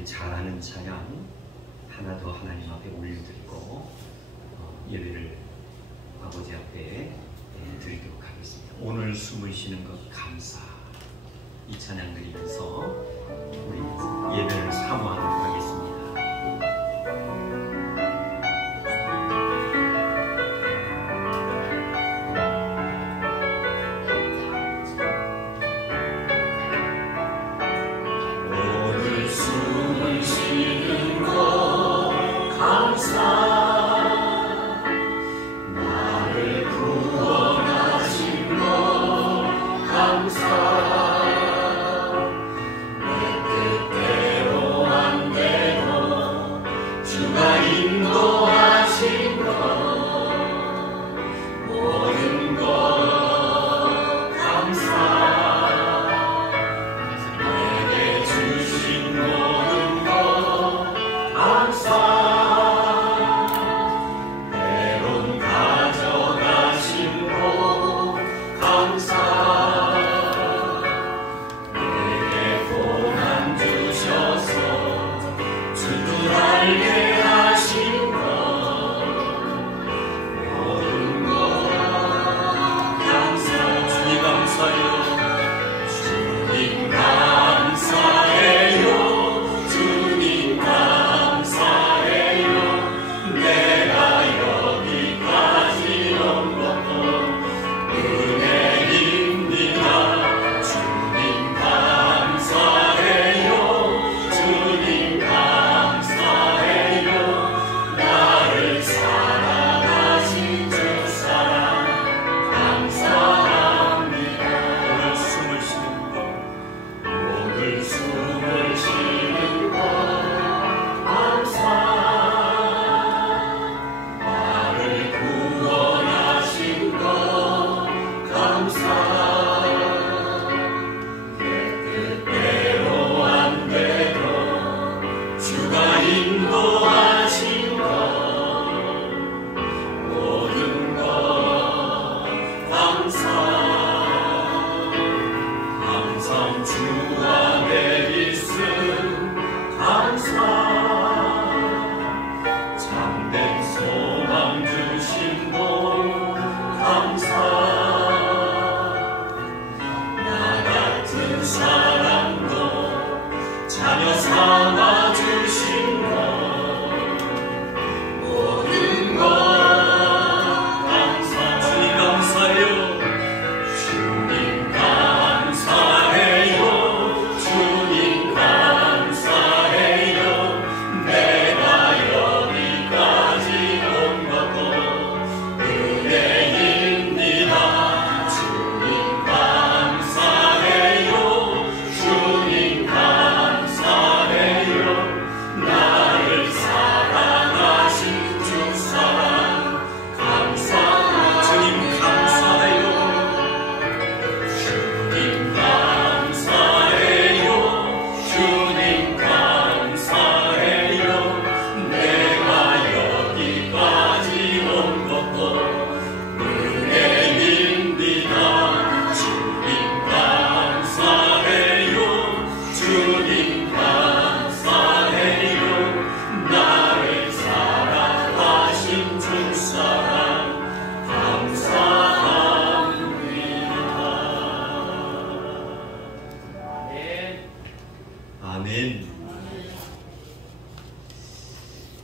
우리 잘하는 찬양 하나 더 하나님 앞에 올려드리고 예배를 아버지 앞에 드리도록 하겠습니다. 오늘 숨을 쉬는 것 감사, 이 찬양 드리면서 우리 예배를 사모하도록 하겠습니다.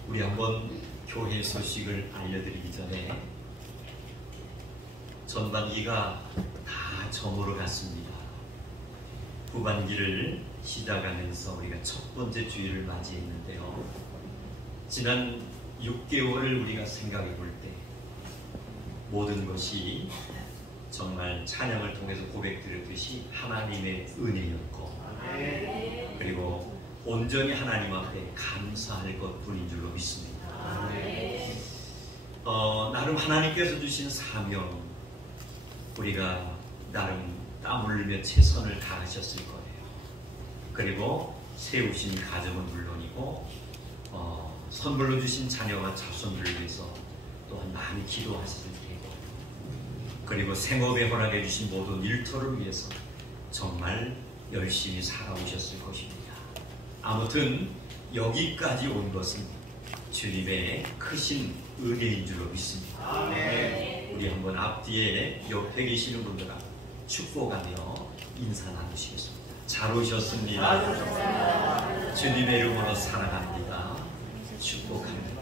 우리 한번 교회 소식을 알려드리기 전에 전반기가 다 저물어 갔습니다. 후반기를 시작하면서 우리가 첫 번째 주일을 맞이했는데요. 지난 6개월을 우리가 생각해 볼 때 모든 것이 정말 찬양을 통해서 고백드렸듯이 하나님의 은혜였고, 그리고 온전히 하나님 앞에 감사할 것뿐인 줄로 믿습니다. 나름 하나님께서 주신 사명, 우리가 나름 땀 흘리며 최선을 다하셨을 거예요. 그리고 세우신 가정은 물론이고 선물로 주신 자녀와 자손들을 위해서 또한 많이 기도하셨을 테고, 그리고 생업에 허락해 주신 모든 일터를 위해서 정말 열심히 살아오셨을 것입니다. 아무튼 여기까지 온 것은 주님의 크신 은혜인 줄로 믿습니다. 우리 한번 앞뒤에 옆에 계시는 분들하고 축복하며 인사 나누시겠습니다. 잘 오셨습니다. 주님의 이름으로 사랑합니다. 축복합니다.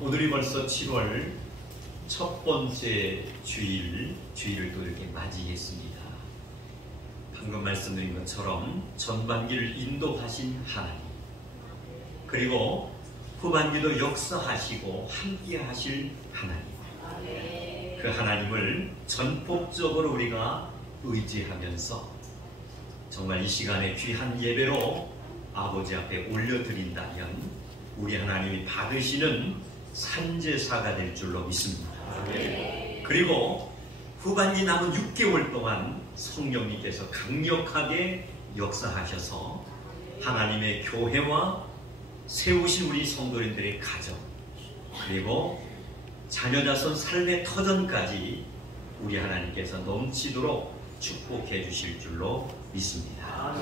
오늘이 벌써 7월 첫 번째 주일을 또 이렇게 맞이했습니다. 방금 말씀드린 것처럼 전반기를 인도하신 하나님, 그리고 후반기도 역사하시고 함께 하실 하나님, 그 하나님을 전폭적으로 우리가 의지하면서 정말 이 시간에 귀한 예배로 아버지 앞에 올려드린다면 우리 하나님이 받으시는 산제사가 될 줄로 믿습니다. 그리고 후반기 남은 6개월 동안 성령님께서 강력하게 역사하셔서 하나님의 교회와 세우신 우리 성도님들의 가정, 그리고 자녀자손 삶의 터전까지 우리 하나님께서 넘치도록 축복해 주실 줄로 믿습니다.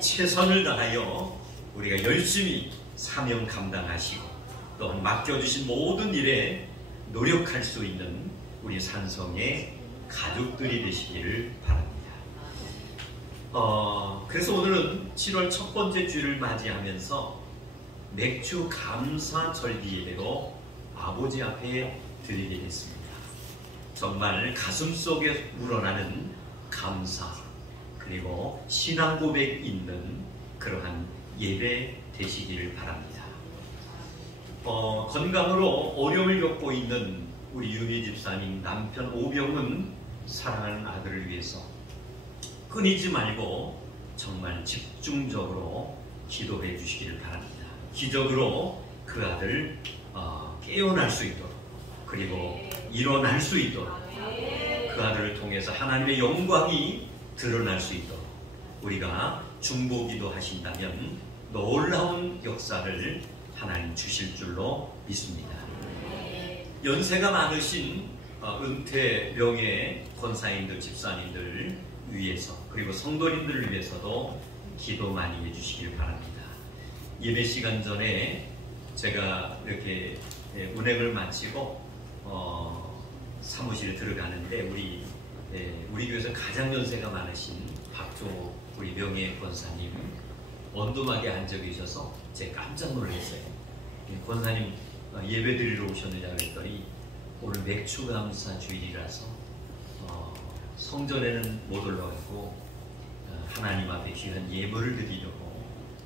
최선을 다하여 우리가 열심히 사명 감당하시고 또한 맡겨주신 모든 일에 노력할 수 있는 우리 산성의 가족들이 되시기를 바랍니다. 그래서 오늘은 7월 첫 번째 주일을 맞이하면서 맥주 감사 절기 예배로 아버지 앞에 드리게 됐습니다. 정말 가슴 속에 우러나는 감사, 그리고 신앙 고백 있는 그러한 예배 되시기를 바랍니다. 건강으로 어려움을 겪고 있는 우리 유미 집사님 남편 오병은 사랑하는 아들을 위해서 끊이지 말고 정말 집중적으로 기도해 주시기를 바랍니다. 기적으로 그 아들 깨어날 수 있도록, 그리고 일어날 수 있도록, 그 아들을 통해서 하나님의 영광이 드러날 수 있도록 우리가 중보기도 하신다면 놀라운 역사를 하나님 주실 줄로 믿습니다. 연세가 많으신 은퇴 명예 권사님들, 집사님들 위해서, 그리고 성도님들을 위해서도 기도 많이 해주시길 바랍니다. 예배 시간 전에 제가 이렇게 운행을 마치고 사무실에 들어가는데 우리 교회에서 가장 연세가 많으신 박조 우리 명예 권사님 원두막에 앉아 계셔서 제가 깜짝 놀랐어요. 권사님 예배 드리러 오셨느냐 그랬더니 오늘 맥주감사 주일이라서 성전에는 못 올라가고 하나님 앞에 귀한 예물을 드리려고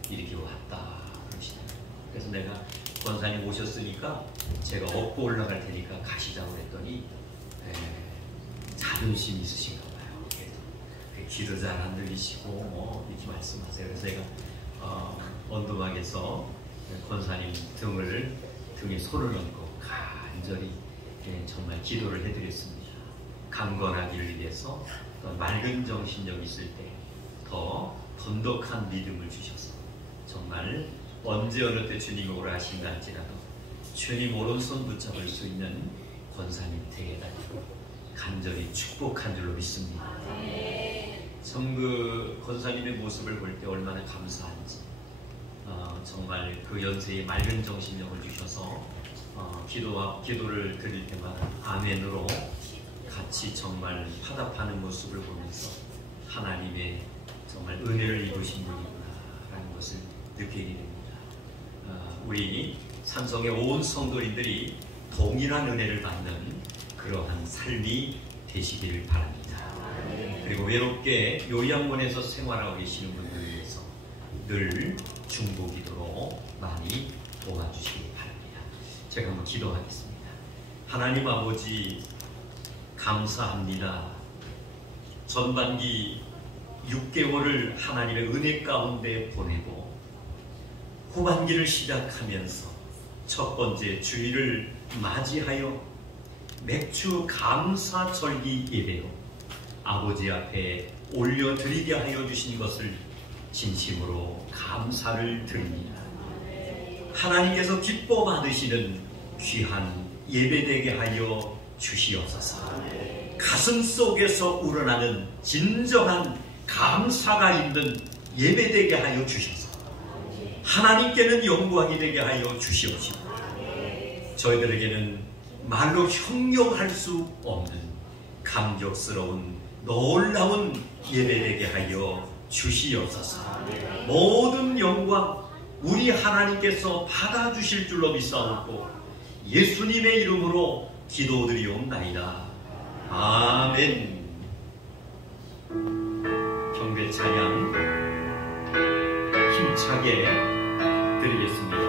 이렇게 왔다 그러시더라고요. 그래서 내가 권사님 오셨으니까 제가 업고 올라갈 테니까 가시자고 그랬더니 자존심 있으신가 봐요. 귀도 잘 안 들리시고 이렇게 말씀하세요. 그래서 제가 언두막에서 권사님 등에 손을 얹고 간절히 정말 기도를 해드렸습니다. 강건하기를 위해서 맑은 정신력 있을 때 더 돈독한 믿음을 주셔서 정말 언제 어느 때 주님이 오라 하신다 할지라도 주님 오른손 붙잡을 수 있는 권사님 되게다 간절히 축복한 줄로 믿습니다. 참 그 권사님의 모습을 볼 때 얼마나 감사한지, 정말 그 연세에 맑은 정신력을 주셔서 기도를 드릴 때마다 아멘으로 같이 정말 화답하는 모습을 보면서 하나님의 정말 은혜를 입으신 분이구나라는 것을 느끼게 됩니다. 우리 산성의 온 성도인들이 동일한 은혜를 받는 그러한 삶이 되시기를 바랍니다. 그리고 외롭게 요양원에서 생활하고 계시는 분들을 위해서 늘 중보기도로 많이 도와주시기 바랍니다. 제가 한번 기도하겠습니다. 하나님 아버지 감사합니다. 전반기 6개월을 하나님의 은혜 가운데 보내고 후반기를 시작하면서 첫 번째 주일을 맞이하여 맥주 감사 절기 예배로 아버지 앞에 올려드리게 하여 주신 것을 진심으로 감사를 드립니다. 하나님께서 기뻐 받으시는 귀한 예배되게 하여 주시옵소서. 가슴 속에서 우러나는 진정한 감사가 있는 예배되게 하여 주셔서 하나님께는 영광이 되게 하여 주시옵시고, 저희들에게는 말로 형용할 수 없는 감격스러운 놀라운 예배되게 하여 주시옵소서. 모든 영광 우리 하나님께서 받아주실 줄로 믿사옵고 예수님의 이름으로 기도드리옵나이다. 아멘. 경배 찬양 힘차게 드리겠습니다.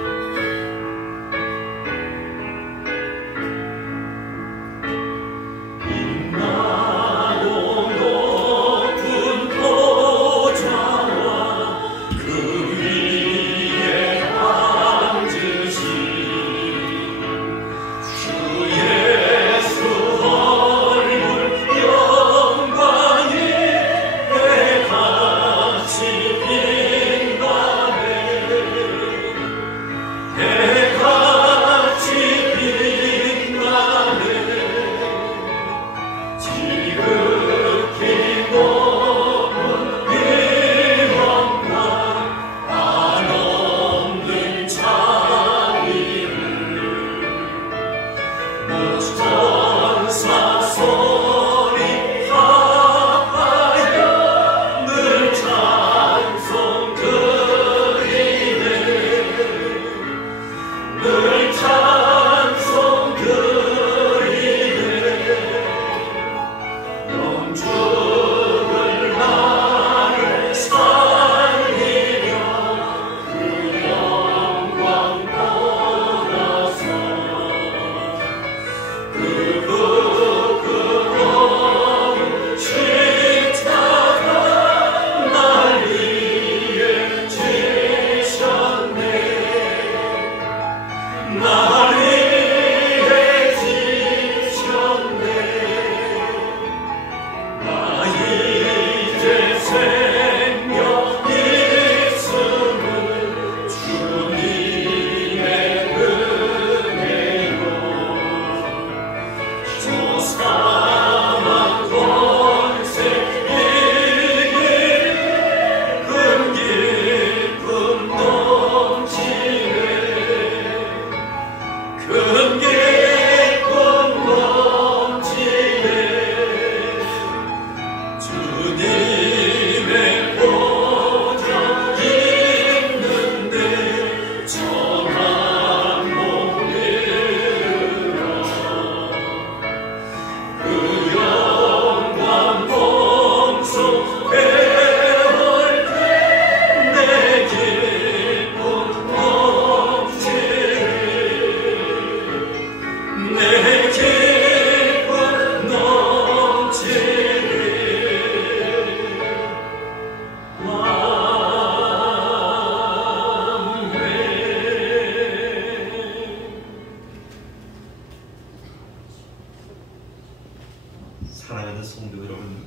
사랑하는 성도 여러분,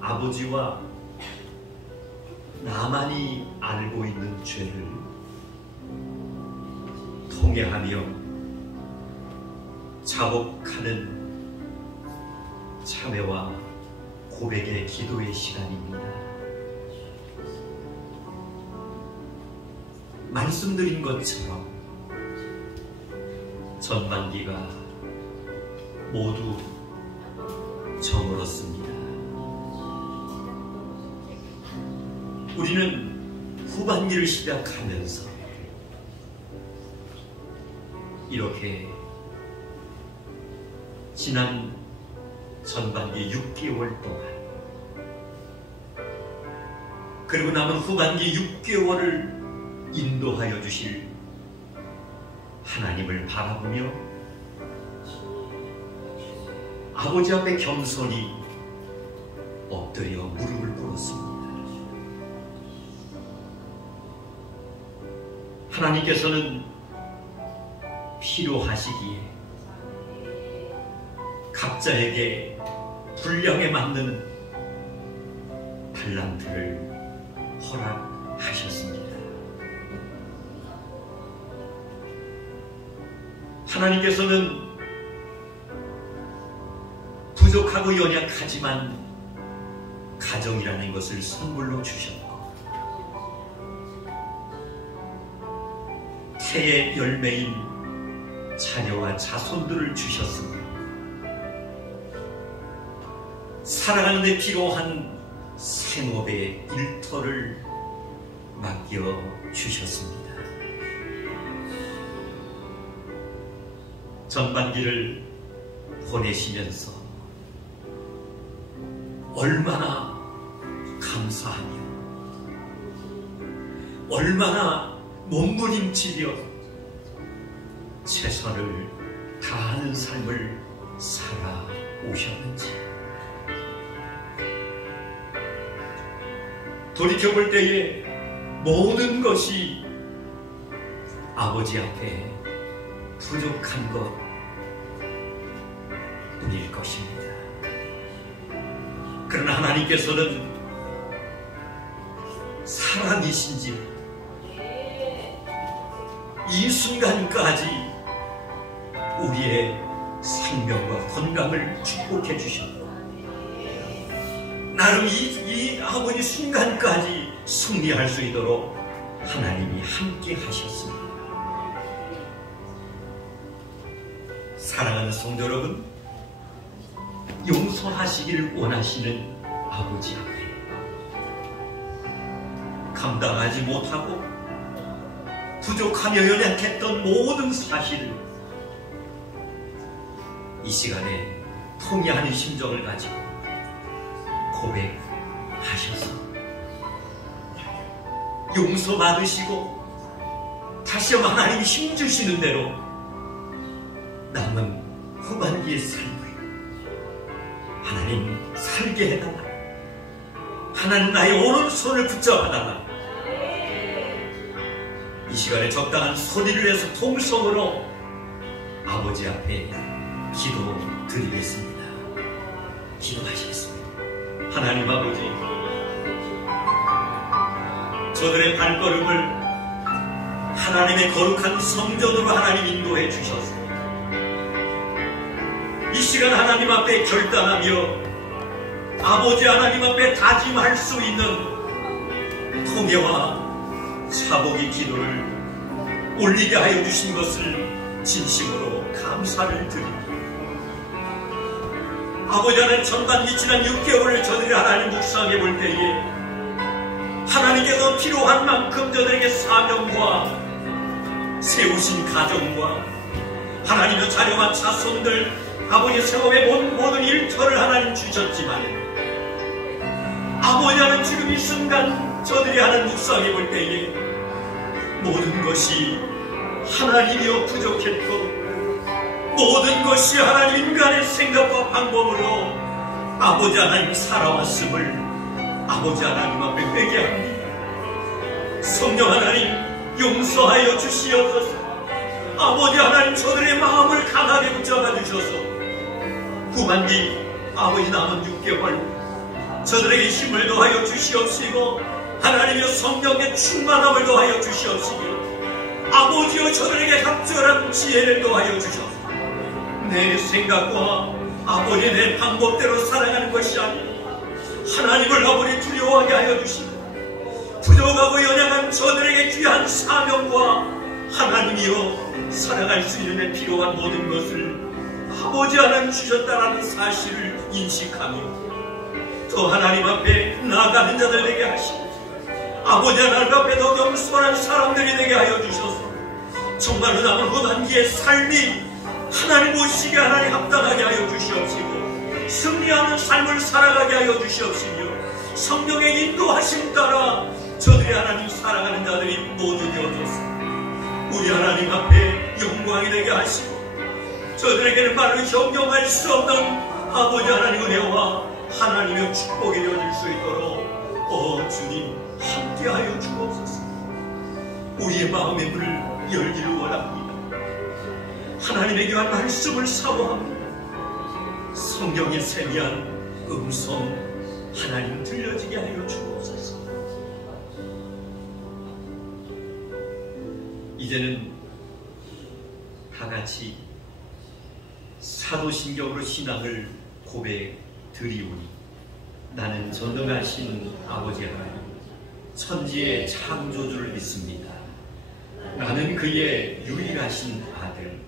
아버지와 나만이 알고 있는 죄를 통회하며 자복하는 참회와 고백의 기도의 시간입니다. 말씀드린 것처럼 전반기가 모두 저물었습니다. 우리는 후반기를 시작하면서 이렇게 지난 전반기 6개월 동안, 그리고 남은 후반기 6개월을 인도하여 주실 하나님을 바라보며 아버지 앞에 겸손히 엎드려 무릎을 꿇었습니다. 하나님께서는 필요하시기에 각자에게 분량에 맞는 달란트를 허락하셨습니다. 하나님께서는 부족하고 연약하지만 가정이라는 것을 선물로 주셨고 태의 열매인 자녀와 자손들을 주셨습니다. 살아가는 데 필요한 생업의 일터를 맡겨주셨습니다. 전반기를 보내시면서 얼마나 감사하며 얼마나 몸부림치며 최선을 다하는 삶을 살아오셨는지 돌이켜볼 때에 모든 것이 아버지 앞에 부족한 것 뿐일 것입니다. 그러나 하나님께서는 살아계신지 이 순간까지 우리의 생명과 건강을 축복해 주셨고 나름 이 아버지 순간까지 승리할 수 있도록 하나님이 함께 하셨습니다. 사랑하는 성도 여러분, 용서하시기를 원하시는 아버지 앞에 감당하지 못하고 부족하며 연약했던 모든 사실을 이 시간에 통회하는 심정을 가지고 고백하셔서 용서받으시고 다시 한번 하나님이 힘주시는 대로 남은 후반기의 삶을 하나님 살게 해달라. 하나님 나의 오른손을 붙잡아달라. 이 시간에 적당한 소리를 내서 통성으로 아버지 앞에 기도드리겠습니다. 기도하시겠습니다. 하나님 아버지, 저들의 발걸음을 하나님의 거룩한 성전으로 하나님 인도해 주셨습니다. 이 시간 하나님 앞에 결단하며 아버지 하나님 앞에 다짐할 수 있는 통회와 차복의 기도를 올리게 하여 주신 것을 진심으로 감사를 드립니다. 아버지 하나님, 전반기 지난 6개월을 저들이 하나님 묵상해 볼 때에 하나님께서 필요한 만큼 저들에게 사명과 세우신 가정과 하나님의 자녀와 자손들 아버지의 생업의 모든 일터를 하나님 주셨지만 아버지 하나님 지금 이 순간 저들이 하나님 묵상해 볼 때에 모든 것이 하나님이여 부족했고 모든 것이 하나님 인간의 생각과 방법으로 아버지 하나님 살아왔음을 아버지 하나님 앞에 회개합니다. 성령 하나님 용서하여 주시옵소서. 아버지 하나님 저들의 마음을 강하게 붙잡아 주셔서 후반기 아버지 남은 6개월 저들에게 힘을 더하여 주시옵시고 하나님의 성령의 충만함을 더하여 주시옵시고 아버지여 저들에게 적절한 지혜를 더하여 주셔서 내 생각과 아버지 내 방법대로 살아가는 것이 아니라 하나님을 아버지 두려워하게 하여 주시고 부족하고 연약한 저들에게 귀한 사명과 하나님이여 살아갈 수 있는 데 필요한 모든 것을 아버지 하나님 주셨다라는 사실을 인식하며 더 하나님 앞에 나아가는 자들 되게 하시고 아버지 하나님 앞에 더 겸손한 사람들이 되게 하여 주셔서 정말로 남은 후반기의 삶이 하나님 모시게 하나님 합당하게 하여 주시옵시고 승리하는 삶을 살아가게 하여 주시옵시며 성령의 인도하심 따라 저들이 하나님 살아가는 자들이 모두 되어져서 우리 하나님 앞에 영광이 되게 하시고 저들에게는 말로 형용할 수 없는 아버지 하나님 은혜와 하나님의 축복이 되어질 수 있도록 주님 함께하여 주옵소서. 우리의 마음의 문을 열기를 원합니다. 하나님의 귀한 말씀을 사모합니다. 성령의 세미한 음성 하나님 들려지게 하여 주옵소서. 이제는 다같이 사도신경으로 신앙을 고백 드리오니 나는 전능하신 아버지 하나님 천지의 창조주를 믿습니다. 나는 그의 유일하신 아들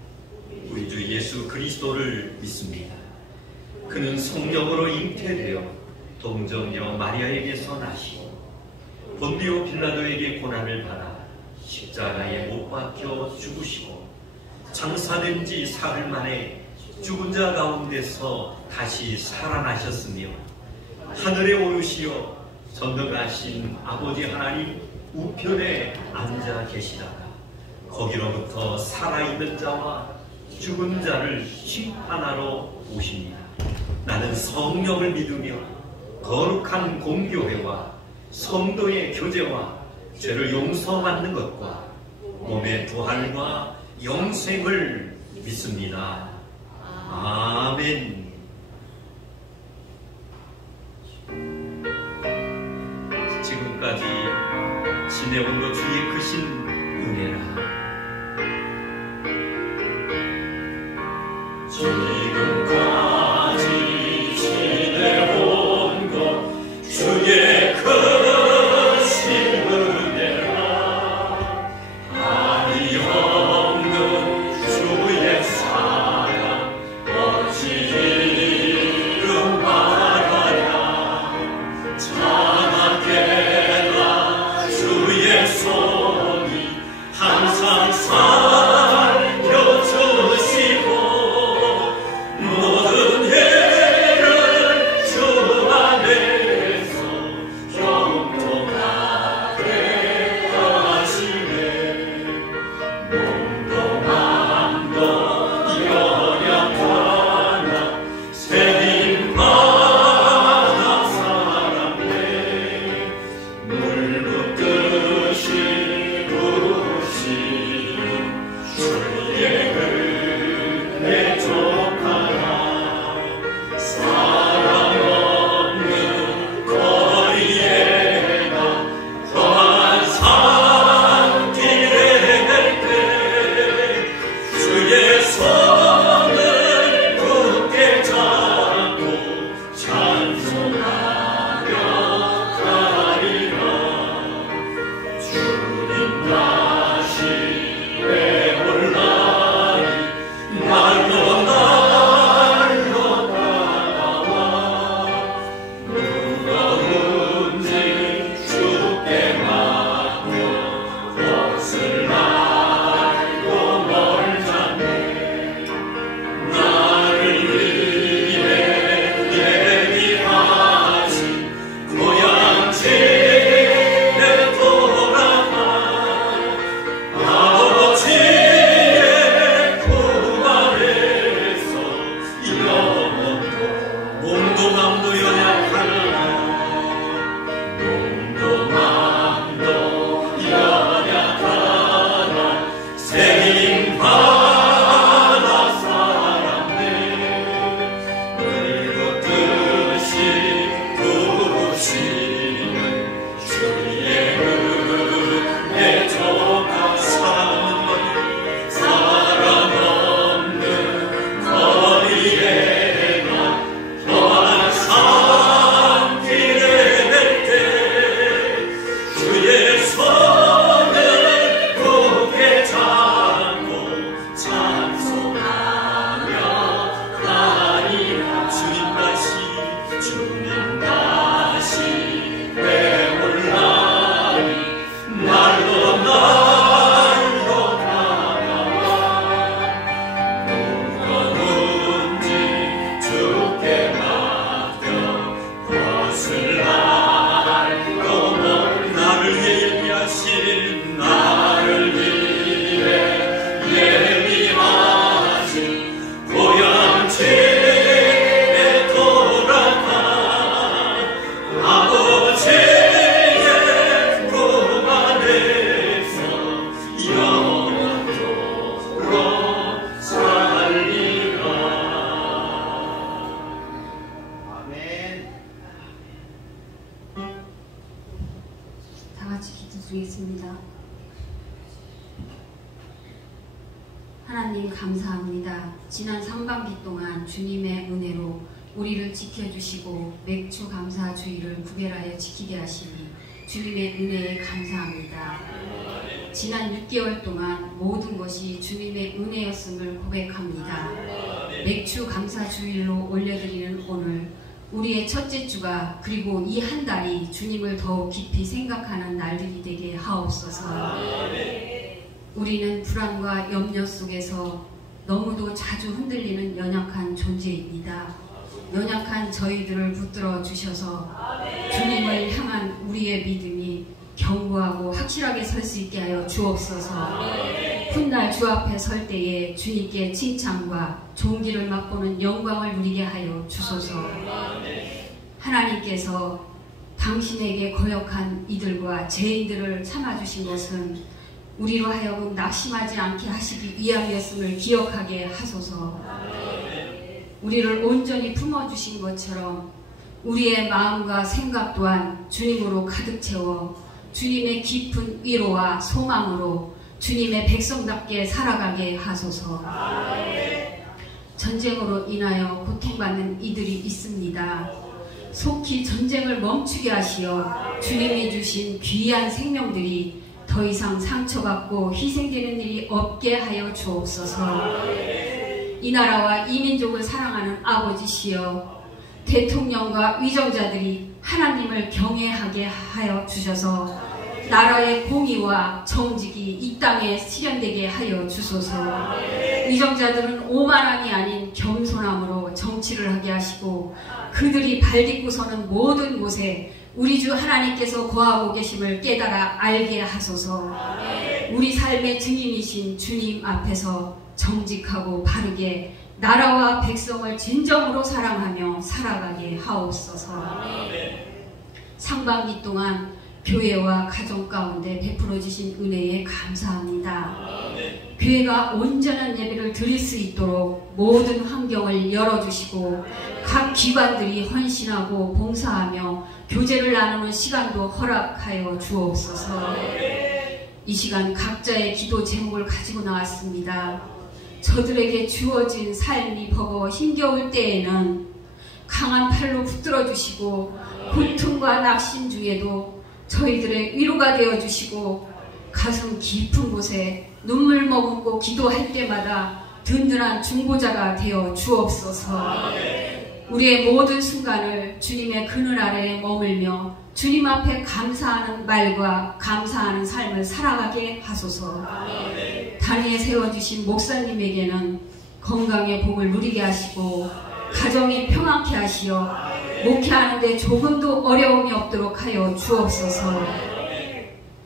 우리 주 예수 그리스도를 믿습니다. 그는 성령으로 잉태되어 동정녀 마리아에게서 나시고 본디오 빌라도에게 고난을 받아 십자가에 못 박혀 죽으시고 장사된 지 사흘 만에 죽은 자 가운데서 다시 살아나셨으며 하늘에 오르시어 전능하신 아버지 하나님 우편에 앉아 계시다가 거기로부터 살아있는 자와 죽은 자를 심판하러 오십니다. 나는 성령을 믿으며 거룩한 공교회와 성도의 교제와 죄를 용서받는 것과 몸의 부활과 영생을 믿습니다. 아멘. 지금까지 지내온 것 주의 크신 은혜라. 지금까지 지내온 것 주의 크신 은혜라. 한이 없는 주의 사랑 어찌 이름 말하랴. 자나깨라 주의 손이 항상 살펴주시고 모든 해를 주 안에서 형통하게 하시네. 몸도 맘도 연약하나 새 힘 받아 살았네. 물 붓듯이 부으시는 주의 은혜 족하라. 사랑 없는 거리에 나 험한 산 길에 갈 때 주의 손을 굳게 잡고 찬송하며 가리라. 주님 다시 왜 올라니 날로 날로 다가와. 무거운지 주께 맡겨 벗을 날도 멀잖네. 나를 위해 예비하신 고향집에 돌아가 아버지의 품 안에서 영원토 몸도 맘도 연약하나 몸도 맘도 연약하나 새 힘 받아 살았네. 물붓듯이 부으시는 주의 은혜 족하. 사랑 없는 거리에 나 험한 산 길에 갈 때 주의 손을 굳게 잡고 찬송하며 가리라. 주님 다시 왜 올라니 날로 날로 다가와. 무거운지 주께 맡겨 벗을 날도 멀. 나를 위해 예비하신 나를 위해 예비하신 고향집에 돌아가 아버지의 품 안에서 영원토록 살리라. 아멘. 다 같이 기도 드리겠습니다. 하나님 감사합니다. 지난 상반기 동안 주님의 은혜로 우리를 지켜주시고 맥주 감사 주일을 구별하여 지키게 하시니 주님의 은혜에 감사합니다. 지난 6개월 동안 모든 것이 주님의 은혜였음을 고백합니다. 맥주 감사 주일로 올려드리는 오늘 우리의 첫째 주가 그리고 이 한 달이 주님을 더욱 깊이 생각하는 날들이 되게 하옵소서. 우리는 불안과 염려 속에서 너무도 자주 흔들리는 연약한 존재입니다. 연약한 저희들을 붙들어 주셔서 주님을 향한 우리의 믿음이 견고하고 확실하게 설 수 있게 하여 주옵소서. 훗날 주 앞에 설 때에 주님께 칭찬과 존귀를 맛보는 영광을 누리게 하여 주소서. 하나님께서 당신에게 거역한 이들과 죄인들을 참아주신 것은 우리로 하여금 낙심하지 않게 하시기 위함이었음을 기억하게 하소서. 우리를 온전히 품어주신 것처럼 우리의 마음과 생각 또한 주님으로 가득 채워 주님의 깊은 위로와 소망으로 주님의 백성답게 살아가게 하소서. 전쟁으로 인하여 고통받는 이들이 있습니다. 속히 전쟁을 멈추게 하시어 주님이 주신 귀한 생명들이 더 이상 상처받고 희생되는 일이 없게 하여 주옵소서. 이 나라와 이 민족을 사랑하는 아버지시여, 대통령과 위정자들이 하나님을 경외하게 하여 주셔서 나라의 공의와 정직이 이 땅에 실현되게 하여 주소서. 위정자들은 오만함이 아닌 겸손함으로 정치를 하게 하시고 그들이 발딛고 서는 모든 곳에 우리 주 하나님께서 거하고 계심을 깨달아 알게 하소서. 우리 삶의 증인이신 주님 앞에서 정직하고 바르게 나라와 백성을 진정으로 사랑하며 살아가게 하옵소서. 상반기 동안 교회와 가정 가운데 베풀어 주신 은혜에 감사합니다. 교회가 온전한 예배를 드릴 수 있도록 모든 환경을 열어주시고 각 기관들이 헌신하고 봉사하며 교제를 나누는 시간도 허락하여 주옵소서. 이 시간 각자의 기도 제목을 가지고 나왔습니다. 저들에게 주어진 삶이 버거워 힘겨울 때에는 강한 팔로 붙들어 주시고 고통과 낙심 중에도 저희들의 위로가 되어 주시고 가슴 깊은 곳에 눈물 머금고 기도할 때마다 든든한 중보자가 되어 주옵소서. 우리의 모든 순간을 주님의 그늘 아래에 머물며 주님 앞에 감사하는 말과 감사하는 삶을 살아가게 하소서. 단위에 세워주신 목사님에게는 건강의 복을 누리게 하시고 가정이 평안케 하시어 목회하는데 조금도 어려움이 없도록 하여 주옵소서.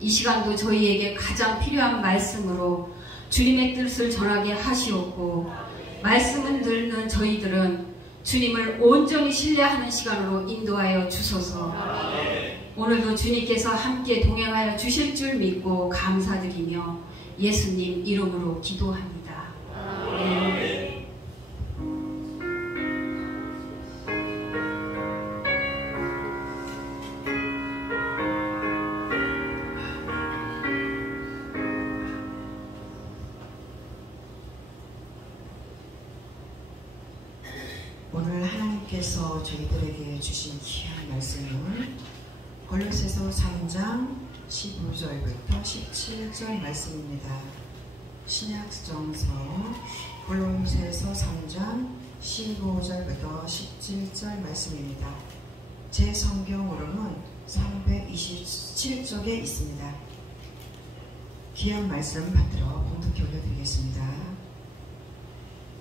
이 시간도 저희에게 가장 필요한 말씀으로 주님의 뜻을 전하게 하시옵고 말씀을 듣는 저희들은 주님을 온전히 신뢰하는 시간으로 인도하여 주소서. 오늘도 주님께서 함께 동행하여 주실 줄 믿고 감사드리며 예수님 이름으로 기도합니다. 아멘. 오늘 하나님께서 저희들에게 주신 귀한 말씀은 골로새서 3장 15절부터 17절 말씀입니다. 신약성서 골로새서 3장 15절부터 17절 말씀입니다. 제 성경으로는 327쪽에 있습니다. 귀한 말씀 받들어 봉독해 올려드리겠습니다.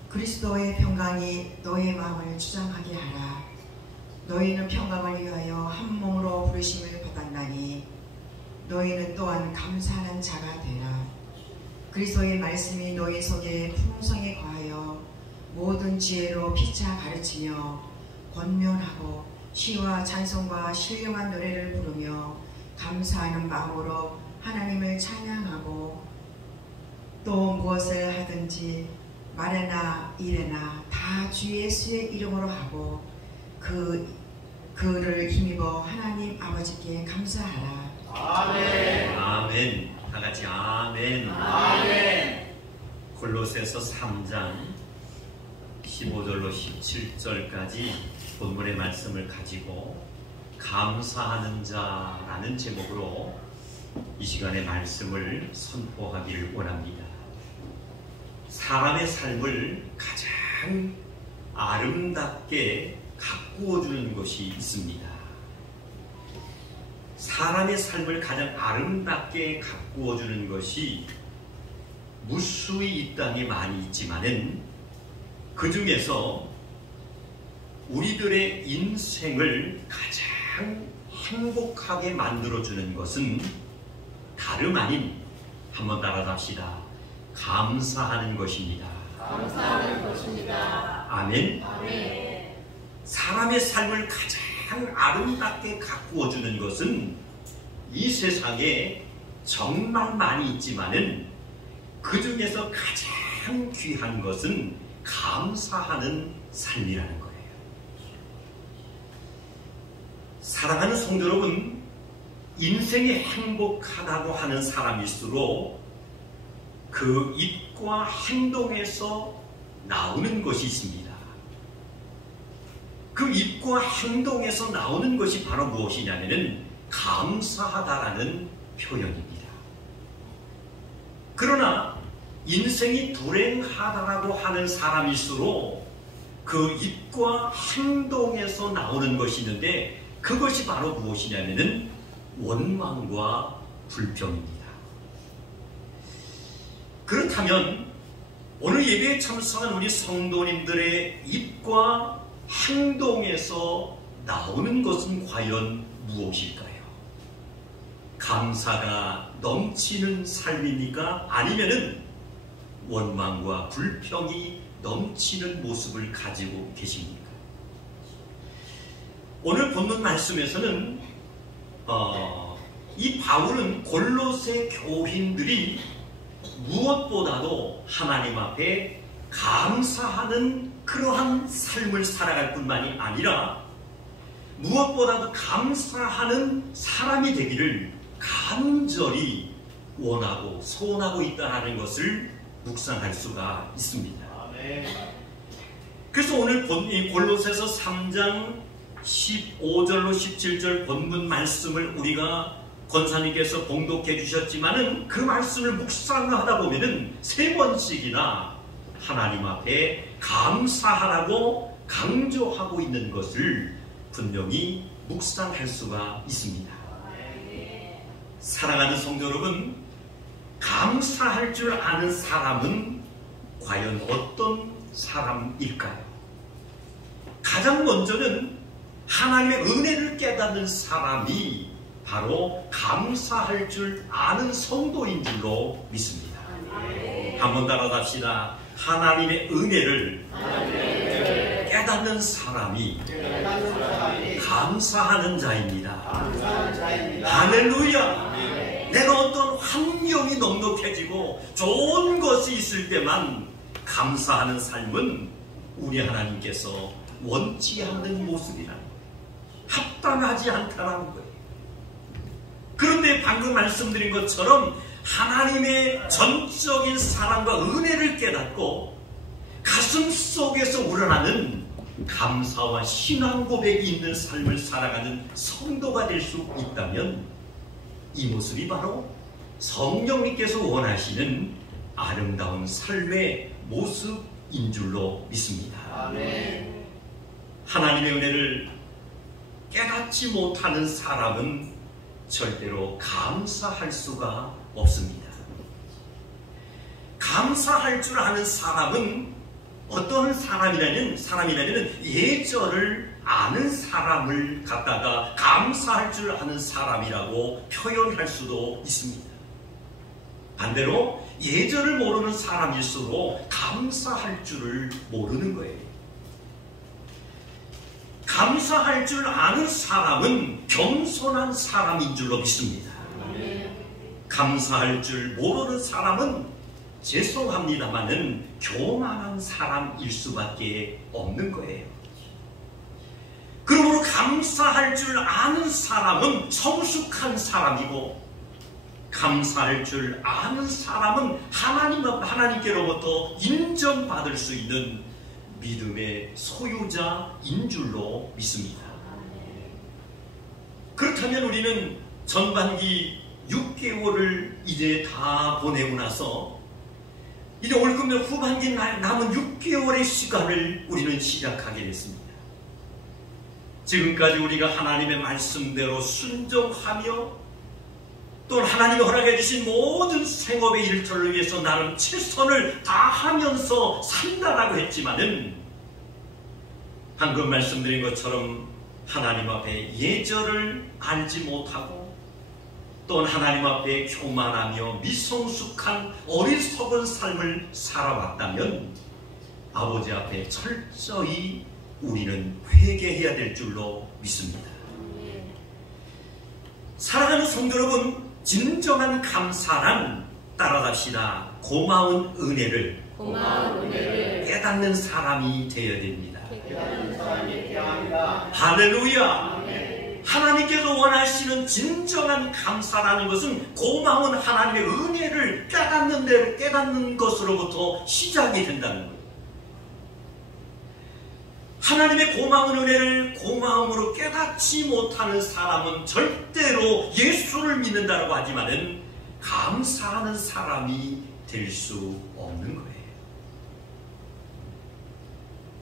그리스도의 평강이 너의 마음을 주장하게 하라. 너희는 평강을 위하여 한 몸으로 부르심을 받았나니 너희는 또한 감사하는 자가 되라. 그리스도의 말씀이 너희 속에 풍성에 거하여 모든 지혜로 피차 가르치며 권면하고 시와 찬송과 신령한 노래를 부르며 감사하는 마음으로 하나님을 찬양하고 또 무엇을 하든지 말에나 일에나 다 주 예수의 이름으로 하고 그를 힘입어 하나님 아버지께 감사하라. 아멘. 아멘. 다 같이 아멘. 아멘. 골로새서 3장 15절로 17절까지 본문의 말씀을 가지고 감사하는 자라는 제목으로 이 시간의 말씀을 선포하기를 원합니다. 사람의 삶을 가장 아름답게 가꾸어 주는 것이 있습니다. 사람의 삶을 가장 아름답게 가꾸어 주는 것이 무수히 이 땅에 많이 있지만은 그 중에서 우리들의 인생을 가장 행복하게 만들어주는 것은 다름 아닌, 한번 따라합시다. 감사하는 것입니다. 감사하는 것입니다. 아멘. 아멘. 사람의 삶을 가장 아름답게 가꾸어주는 것은 이 세상에 정말 많이 있지만은 그 중에서 가장 귀한 것은 감사하는 삶이라는 거예요. 사랑하는 성도 여러분, 인생이 행복하다고 하는 사람일수록 그 입과 행동에서 나오는 것이 있습니다. 그 입과 행동에서 나오는 것이 바로 무엇이냐면은 감사하다라는 표현입니다. 그러나 인생이 불행하다라고 하는 사람일수록 그 입과 행동에서 나오는 것이 있는데 그것이 바로 무엇이냐면은 원망과 불평입니다. 그렇다면 오늘 예배에 참석한 우리 성도님들의 입과 행동에서 나오는 것은 과연 무엇일까요? 감사가 넘치는 삶입니까? 아니면은 원망과 불평이 넘치는 모습을 가지고 계십니까? 오늘 본문 말씀에서는 이 바울은 골로새 교인들이 무엇보다도 하나님 앞에 감사하는 그러한 삶을 살아갈 뿐만이 아니라 무엇보다도 감사하는 사람이 되기를 간절히 원하고 소원하고 있다는 것을 묵상할 수가 있습니다. 그래서 오늘 골로새서 3장 15절로 17절 본문 말씀을 우리가 권사님께서 봉독해 주셨지만은 그 말씀을 묵상하다 보면은 3번씩이나 하나님 앞에 감사하라고 강조하고 있는 것을 분명히 묵상할 수가 있습니다. 사랑하는 성도 여러분, 감사할 줄 아는 사람은 과연 어떤 사람일까요? 가장 먼저는 하나님의 은혜를 깨닫는 사람이 바로 감사할 줄 아는 성도인 줄로 믿습니다. 한번 따라합시다. 하나님의 은혜를 깨닫는 사람이 감사하는 자입니다. 할렐루야! 내가 어떤 환경이 넉넉해지고 좋은 것이 있을 때만 감사하는 삶은 우리 하나님께서 원치 않는 모습이라는 거예요. 합당하지 않다라는 거예요. 그런데 방금 말씀드린 것처럼 하나님의 전적인 사랑과 은혜를 깨닫고 가슴 속에서 우러나는 감사와 신앙 고백이 있는 삶을 살아가는 성도가 될 수 있다면 이 모습이 바로 성령님께서 원하시는 아름다운 삶의 모습인 줄로 믿습니다. 아멘. 하나님의 은혜를 깨닫지 못하는 사람은 절대로 감사할 수가 없습니다. 감사할 줄 아는 사람은 어떤 사람이라면 예절을 아는 사람을 갖다가 감사할 줄 아는 사람이라고 표현할 수도 있습니다. 반대로 예절을 모르는 사람일수록 감사할 줄을 모르는 거예요. 감사할 줄 아는 사람은 겸손한 사람인 줄로 믿습니다. 감사할 줄 모르는 사람은 죄송합니다마는 교만한 사람일 수밖에 없는 거예요. 그러므로 감사할 줄 아는 사람은 성숙한 사람이고 감사할 줄 아는 사람은 하나님께로부터 인정받을 수 있는 믿음의 소유자인 줄로 믿습니다. 그렇다면 우리는 전반기 6개월을 이제 다 보내고 나서 이제 올 거면 후반기 남은 6개월의 시간을 우리는 시작하게 됐습니다. 지금까지 우리가 하나님의 말씀대로 순종하며 또 하나님이 허락해 주신 모든 생업의 일터를 위해서 나름 최선을 다하면서 산다라고 했지만은 방금 말씀드린 것처럼 하나님 앞에 예절을 알지 못하고 또 하나님 앞에 교만하며 미성숙한 어리석은 삶을 살아왔다면 아버지 앞에 철저히 우리는 회개해야 될 줄로 믿습니다. 사랑하는 성도 여러분, 진정한 감사란 따라갑시다. 고마운 은혜를 깨닫는 사람이 되어야 됩니다. 할렐루야. 하나님께서 원하시는 진정한 감사라는 것은 고마운 하나님의 은혜를 깨닫는 것으로부터 시작이 된다는 거예요. 하나님의 고마운 은혜를 고마움으로 깨닫지 못하는 사람은 절대로 예수를 믿는다고 하지만은 감사하는 사람이 될 수 없는 거예요.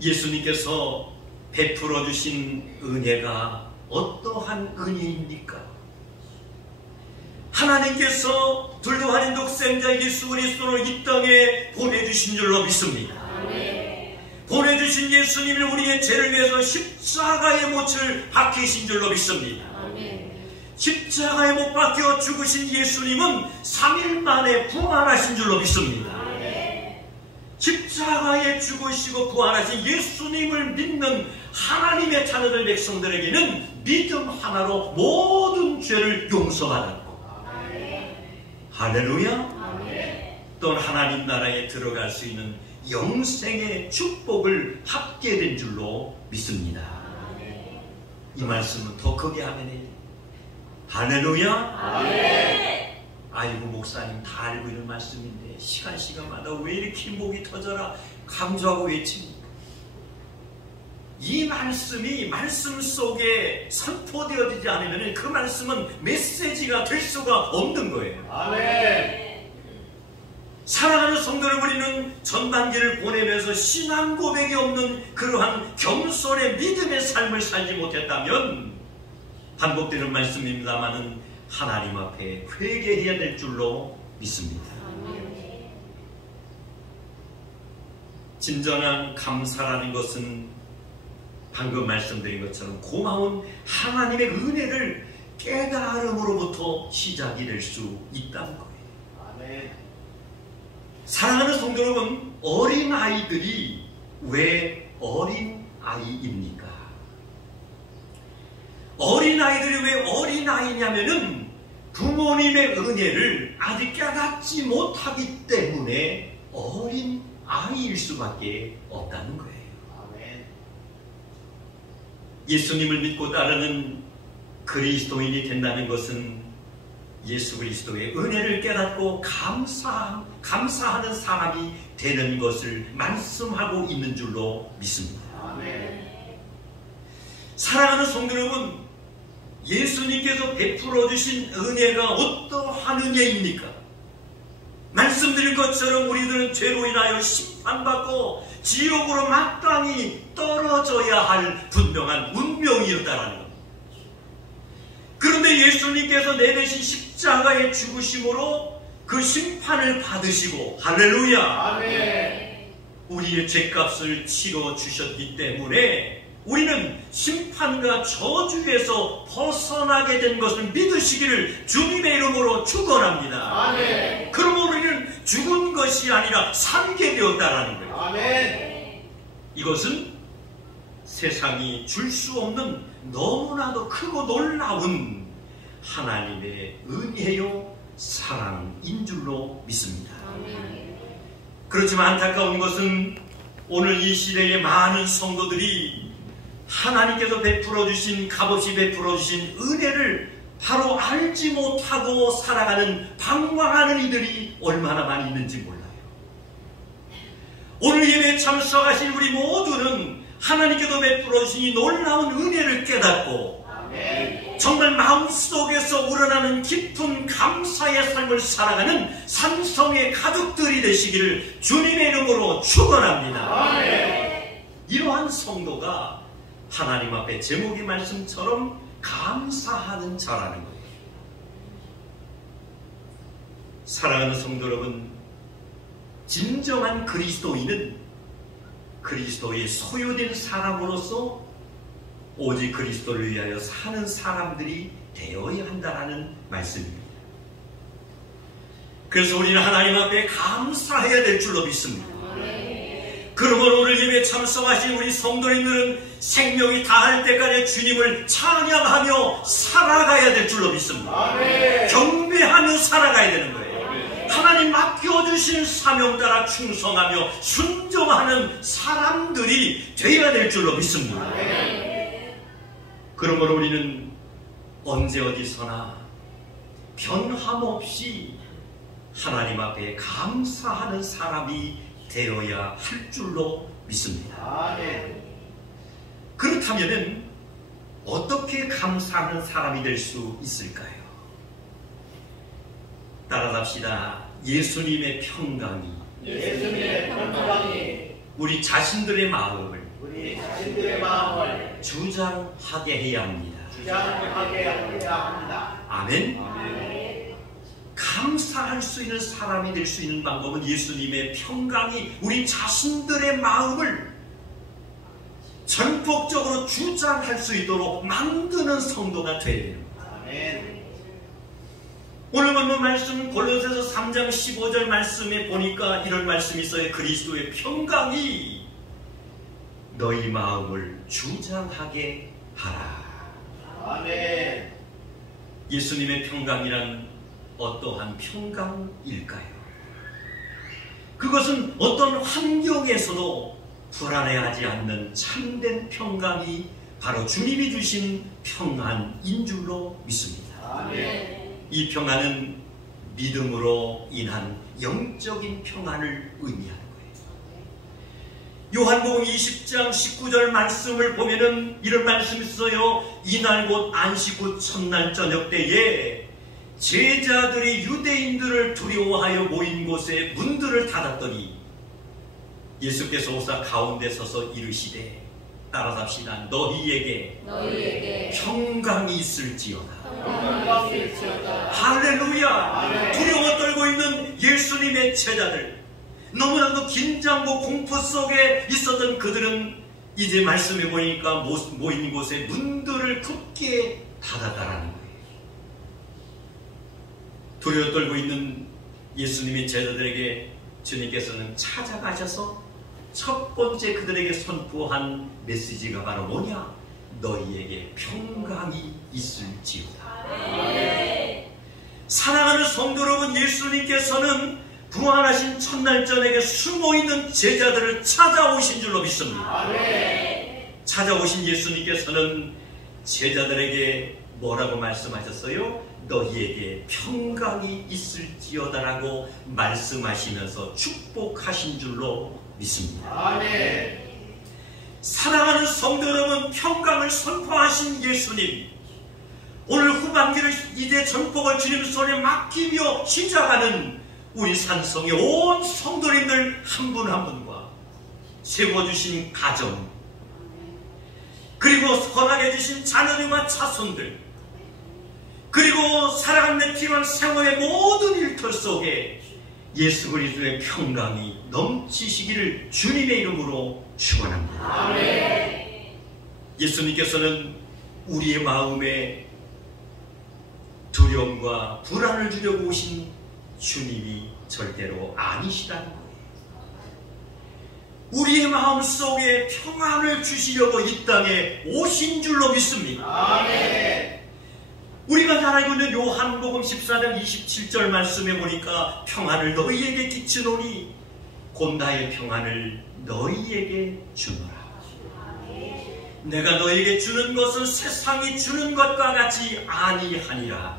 예수님께서 베풀어 주신 은혜가 어떠한 은혜입니까? 하나님께서 둘도 아닌 독생자 예수 그리스도를 이 땅에 보내주신 줄로 믿습니다. 보내주신 예수님을 우리의 죄를 위해서 십자가의 못을 박히신 줄로 믿습니다. 십자가에 못 박혀 죽으신 예수님은 3일 만에 부활하신 줄로 믿습니다. 십자가에 죽으시고 부활하신 예수님을 믿는 하나님의 자녀들 백성들에게는 믿음 하나로 모든 죄를 용서받았고 할렐루야. 또 하나님 나라에 들어갈 수 있는 영생의 축복을 받게 된 줄로 믿습니다. 이 말씀은 더 크게 하면 할렐루야. 아이고 목사님 다 알고 있는 말씀인데 시간마다 왜 이렇게 목이 터져라 강조하고 외칩니까? 이 말씀이 말씀 속에 선포되어지지 않으면 그 말씀은 메시지가 될 수가 없는 거예요. 아멘. 사랑하는 성도를 우리는 전반기를 보내면서 신앙 고백이 없는 그러한 겸손의 믿음의 삶을 살지 못했다면 반복되는 말씀입니다마는 하나님 앞에 회개해야 될 줄로 믿습니다. 진정한 감사라는 것은 방금 말씀드린 것처럼 고마운 하나님의 은혜를 깨달음으로부터 시작이 될 수 있다는 거예요. 아멘. 사랑하는 성도 여러분, 어린아이들이 왜 어린아이입니까? 어린아이들이 왜 어린아이냐면은 부모님의 은혜를 아직 깨닫지 못하기 때문에 어린아이일 수밖에 없다는 거예요. 아멘. 예수님을 믿고 따르는 그리스도인이 된다는 것은 예수 그리스도의 은혜를 깨닫고 감사하는 사람이 되는 것을 말씀하고 있는 줄로 믿습니다. 아멘. 사랑하는 성도 여러분, 예수님께서 베풀어 주신 은혜가 어떠한 은혜입니까? 말씀드린 것처럼 우리들은 죄로 인하여 심판받고 지옥으로 마땅히 떨어져야 할 분명한 운명이었다라는 것. 그런데 예수님께서 내 대신 십자가에 죽으심으로 그 심판을 받으시고 할렐루야. 아멘. 우리의 죄값을 치러 주셨기 때문에 우리는 심판과 저주에서 벗어나게 된 것을 믿으시기를 주님의 이름으로 축원합니다. 아멘. 그러므로 우리는 죽은 것이 아니라 살게 되었다라는 거예요. 아멘. 이것은 세상이 줄 수 없는 너무나도 크고 놀라운 하나님의 은혜요 사랑인 줄로 믿습니다. 아멘. 그렇지만 안타까운 것은 오늘 이 시대의 많은 성도들이 하나님께서 베풀어 주신 값없이 베풀어 주신 은혜를 바로 알지 못하고 살아가는 방황하는 이들이 얼마나 많이 있는지 몰라요. 오늘 예배에 참석하신 우리 모두는 하나님께서 베풀어 주신 이 놀라운 은혜를 깨닫고 정말 마음속에서 우러나는 깊은 감사의 삶을 살아가는 산성의 가족들이 되시기를 주님의 이름으로 축원합니다. 이러한 성도가 하나님 앞에 제목의 말씀처럼 감사하는 자라는 거예요. 사랑하는 성도 여러분, 진정한 그리스도인은 그리스도의 소유된 사람으로서 오직 그리스도를 위하여 사는 사람들이 되어야 한다는 말씀입니다. 그래서 우리는 하나님 앞에 감사해야 될 줄로 믿습니다. 그러므로 오늘 예배에 참석하신 우리 성도님들은 생명이 다할 때까지 주님을 찬양하며 살아가야 될 줄로 믿습니다. 경배하며 살아가야 되는 거예요. 하나님 맡겨주신 사명 따라 충성하며 순종하는 사람들이 되어야 될 줄로 믿습니다. 그러므로 우리는 언제 어디서나 변함없이 하나님 앞에 감사하는 사람이 되어야 할 줄로 믿습니다. 그렇다면 어떻게 감사하는 사람이 될 수 있을까요? 따라합시다. 예수님의 평강이 우리 자신들의 마음을 주장하게 해야 합니다. 아멘. 감사할 수 있는 사람이 될 수 있는 방법은 예수님의 평강이 우리 자신들의 마음을 전폭적으로 주장할 수 있도록 만드는 성도가 되어야 됩니다. 오늘 본문 말씀 골로새서 3장 15절 말씀에 보니까 이런 말씀이 있어요. 그리스도의 평강이 너희 마음을 주장하게 하라. 아멘. 예수님의 평강이란 어떠한 평강일까요? 그것은 어떤 환경에서도 불안해하지 않는 참된 평강이 바로 주님이 주신 평안인 줄로 믿습니다. 아멘. 이 평안은 믿음으로 인한 영적인 평안을 의미하는 거예요. 요한복음 20장 19절 말씀을 보면은 이런 말씀이 있어요. 이날 곧 안식 후 첫날 저녁 때에 제자들이 유대인들을 두려워하여 모인 곳에 문들을 닫았더니 예수께서 오사 가운데 서서 이르시되 따라합시다. 너희에게 평강이 있을지어다. 할렐루야. 두려워 떨고 있는 예수님의 제자들, 너무나도 긴장과 공포 속에 있었던 그들은 이제 말씀해 보니까 모인 곳에 문들을 굳게 닫았다라는 거예요. 두려워 떨고 있는 예수님의 제자들에게 주님께서는 찾아가셔서 첫 번째 그들에게 선포한 메시지가 바로 뭐냐? 너희에게 평강이 있을지어다. 사랑하는 성도 여러분, 예수님께서는 부활하신 첫날 저녁에 숨어있는 제자들을 찾아오신 줄로 믿습니다. 찾아오신 예수님께서는 제자들에게 뭐라고 말씀하셨어요? 너희에게 평강이 있을지어다라고 말씀하시면서 축복하신 줄로 믿습니다. 아멘. 사랑하는 성도 여러분, 평강을 선포하신 예수님, 오늘 후반기를 이제 전복을 주님 손에 맡기며 시작하는 우리 산성의 온 성도님들 한 분 한 분과 세워주신 가정, 그리고 허락해 주신 자녀님과 자손들, 그리고 살아가는 필요한 생활의 모든 일터 속에 예수 그리스도의 평강이 넘치시기를 주님의 이름으로 축원합니다. 아멘. 예수님께서는 우리의 마음에 두려움과 불안을 주려고 오신 주님이 절대로 아니시다는 거예요. 우리의 마음속에 평안을 주시려고 이 땅에 오신 줄로 믿습니다. 아멘. 우리가 잘 알고 있는 요한복음 14장 27절 말씀에 보니까 평안을 너희에게 끼치노니 곧 나의 평안을 너희에게 주노라. 내가 너희에게 주는 것은 세상이 주는 것과 같이 아니하니라.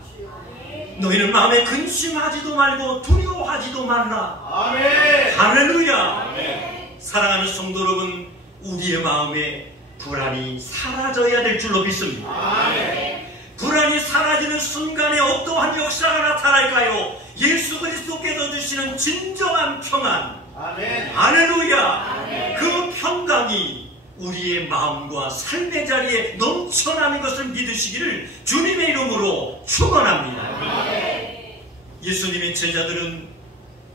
너희는 마음에 근심하지도 말고 두려워하지도 말라. 아멘. 할렐루야. 아멘. 사랑하는 성도 여러분, 우리의 마음에 불안이 사라져야 될 줄로 믿습니다. 아멘. 불안이 사라지는 순간에 어떠한 역사가 나타날까요? 예수 그리스도께서 주시는 진정한 평안. 아멘. 할렐루야. 아멘. 그 평강이 우리의 마음과 삶의 자리에 넘쳐나는 것을 믿으시기를 주님의 이름으로 축원합니다. 아멘. 예수님의 제자들은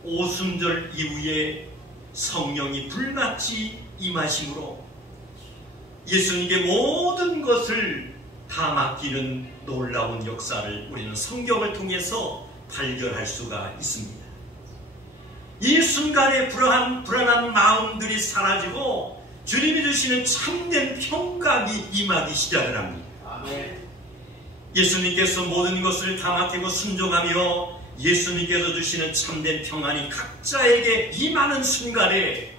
오순절 이후에 성령이 불같이 임하심으로 예수님께 모든 것을 다 맡기는 놀라운 역사를 우리는 성경을 통해서 발견할 수가 있습니다. 이 순간에 불안한 마음들이 사라지고 주님이 주시는 참된 평강이 임하기 시작을 합니다. 아멘. 예수님께서 모든 것을 다 맡기고 순종하며 예수님께서 주시는 참된 평안이 각자에게 임하는 순간에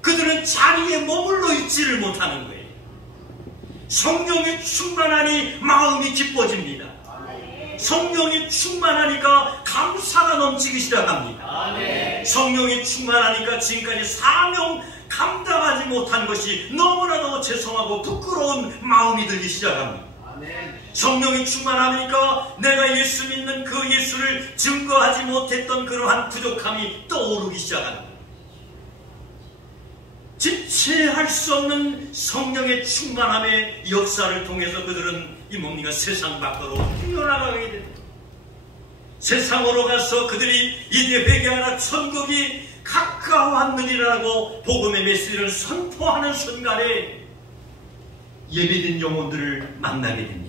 그들은 자리에 머물러 있지를 못하는 거예요. 성령이 충만하니 마음이 기뻐집니다. 아멘. 성령이 충만하니까 감사가 넘치기 시작합니다. 아멘. 성령이 충만하니까 지금까지 사명 감당하지 못한 것이 너무나도 죄송하고 부끄러운 마음이 들기 시작합니다. 아멘. 성령이 충만하니까 내가 예수 믿는 그 예수를 증거하지 못했던 그러한 부족함이 떠오르기 시작합니다. 지체할 수 없는 성령의 충만함의 역사를 통해서 그들은 이 뭡니까? 세상 밖으로 뛰어나가게 됩니다. 세상으로 가서 그들이 이제 회개하라 천국이 가까웠느니라고 복음의 메시지를 선포하는 순간에 예배된 영혼들을 만나게 됩니다.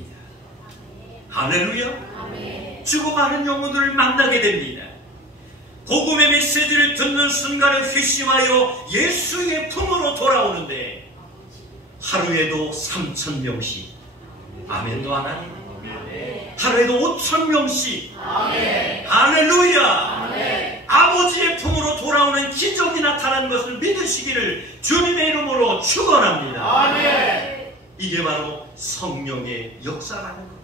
할렐루야. 아멘. 죽어가는 영혼들을 만나게 됩니다. 복음의 메시지를 듣는 순간에 회심하여 예수의 품으로 돌아오는데 하루에도 3,000명씩 아멘도 안 하니? 하루에도 5,000명씩 아멘. 할렐루야. 아멘. 아버지의 품으로 돌아오는 기적이 나타난 것을 믿으시기를 주님의 이름으로 축원합니다. 아멘. 이게 바로 성령의 역사라는 겁니다.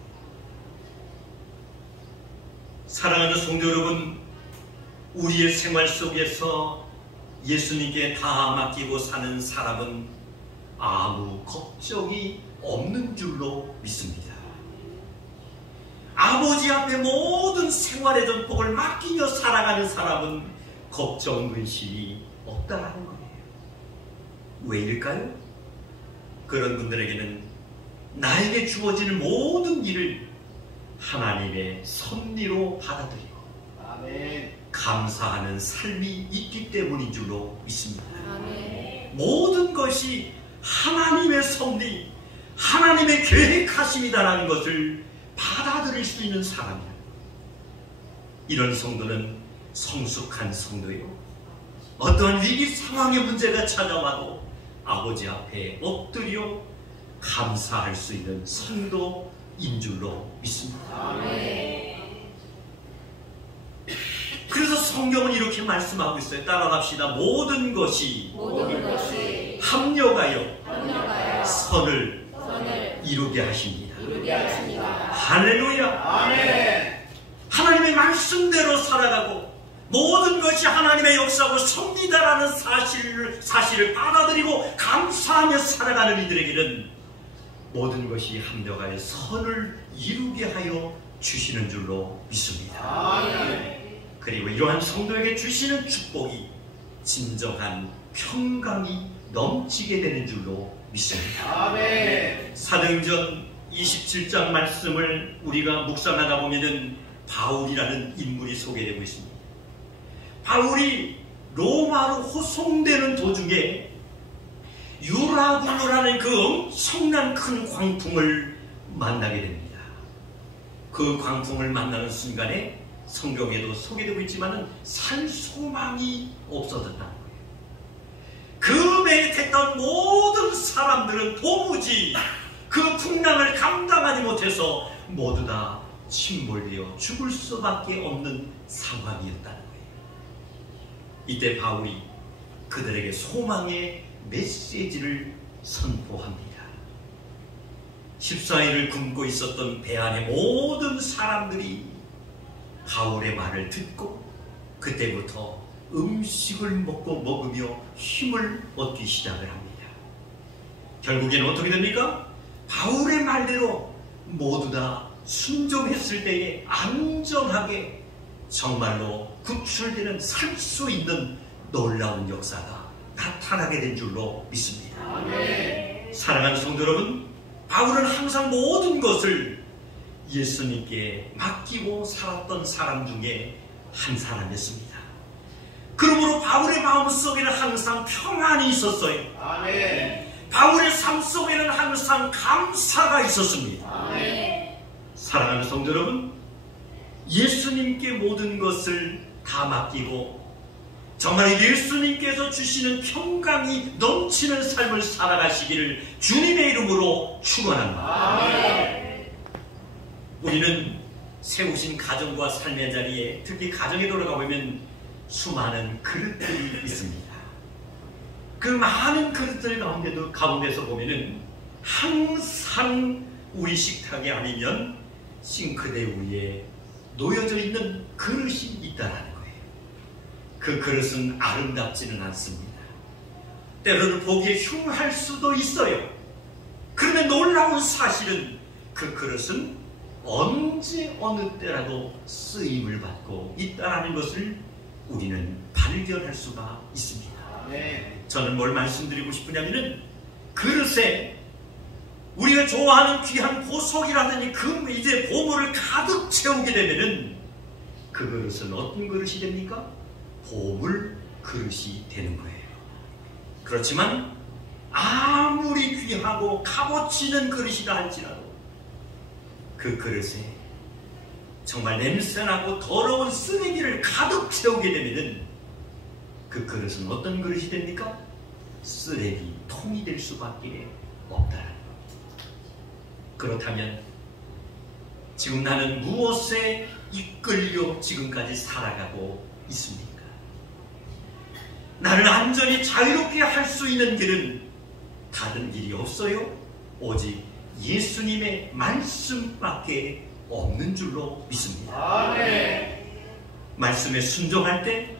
사랑하는 성도 여러분, 우리의 생활 속에서 예수님께 다 맡기고 사는 사람은 아무 걱정이 없는 줄로 믿습니다. 아버지 앞에 모든 생활의 전폭을 맡기며 살아가는 사람은 걱정, 근심이 없다라는 거예요. 왜일까요? 그런 분들에게는 나에게 주어지는 모든 일을 하나님의 섭리로 받아들이고 아멘. 감사하는 삶이 있기 때문인 줄로 믿습니다. 아멘. 모든 것이 하나님의 섭리, 하나님의 계획하심이다라는 것을 받아들일 수 있는 사람이에요. 이런 성도는 성숙한 성도예요. 어떠한 위기 상황의 문제가 찾아와도 아버지 앞에 엎드려 감사할 수 있는 성도인 줄로 믿습니다. 아멘. 그래서 성경은 이렇게 말씀하고 있어요. 따라갑시다. 모든 것이 합력하여 선을 이루게 하십니다. 할렐루야. 아멘. 하나님의 말씀대로 살아가고 모든 것이 하나님의 역사고 섭리다라는 사실을 받아들이고 감사하며 살아가는 이들에게는 모든 것이 합력하여 선을 이루게 하여 주시는 줄로 믿습니다. 아멘. 그리고 이러한 성도에게 주시는 축복이 진정한 평강이 넘치게 되는 줄로 믿습니다. 아멘. 사도행전 27장 말씀을 우리가 묵상하다 보면은 바울이라는 인물이 소개되고 있습니다. 바울이 로마로 호송되는 도중에 유라굴로라는 그 엄청난 큰 광풍을 만나게 됩니다. 그 광풍을 만나는 순간에 성경에도 소개되고 있지만 살 소망이 없어졌다는 거예요. 그 매했던 모든 사람들은 도무지 그 풍랑을 감당하지 못해서 모두 다 침몰되어 죽을 수밖에 없는 상황이었다는 거예요. 이때 바울이 그들에게 소망의 메시지를 선포합니다. 14일을 굶고 있었던 배 안의 모든 사람들이 바울의 말을 듣고 그때부터 음식을 먹으며 힘을 얻기 시작을 합니다. 결국에는 어떻게 됩니까? 바울의 말대로 모두 다 순종했을 때에 안전하게 정말로 구출되는 살 수 있는 놀라운 역사가 나타나게 된 줄로 믿습니다. 아멘. 사랑하는 성도 여러분, 바울은 항상 모든 것을 예수님께 맡기고 살았던 사람 중에 한 사람이었습니다. 그러므로 바울의 마음속에는 항상 평안이 있었어요. 아멘. 바울의 삶 속에는 항상 감사가 있었습니다. 아멘. 사랑하는 성도 여러분, 예수님께 모든 것을 다 맡기고 정말 예수님께서 주시는 평강이 넘치는 삶을 살아가시기를 주님의 이름으로 축원합니다. 아멘. 우리는 세우신 가정과 삶의 자리에, 특히 가정에 돌아가 보면 수많은 그릇들이 있습니다. 그 많은 그릇들 가운데서 보면은 항상 우리 식탁에 아니면 싱크대 위에 놓여져 있는 그릇이 있다라는 거예요. 그 그릇은 아름답지는 않습니다. 때로는 보기에 흉할 수도 있어요. 그런데 놀라운 사실은 그 그릇은 언제 어느 때라도 쓰임을 받고 있다는 것을 우리는 발견할 수가 있습니다. 아멘. 저는 뭘 말씀드리고 싶으냐면은 그릇에 우리가 좋아하는 귀한 보석이라든지 금, 이제 보물을 가득 채우게 되면은 그 그릇은 어떤 그릇이 됩니까? 보물 그릇이 되는 거예요. 그렇지만 아무리 귀하고 값어치는 그릇이다 할지라도 그 그릇에 정말 냄새나고 더러운 쓰레기를 가득 채우게 되면은 그 그릇은 어떤 그릇이 됩니까? 쓰레기통이 될 수밖에 없다는 것. 그렇다면 지금 나는 무엇에 이끌려 지금까지 살아가고 있습니까? 나를 안전히 자유롭게 할 수 있는 길은 다른 길이 없어요. 오직 예수님의 말씀밖에 없는 줄로 믿습니다. 아멘. 말씀에 순종할 때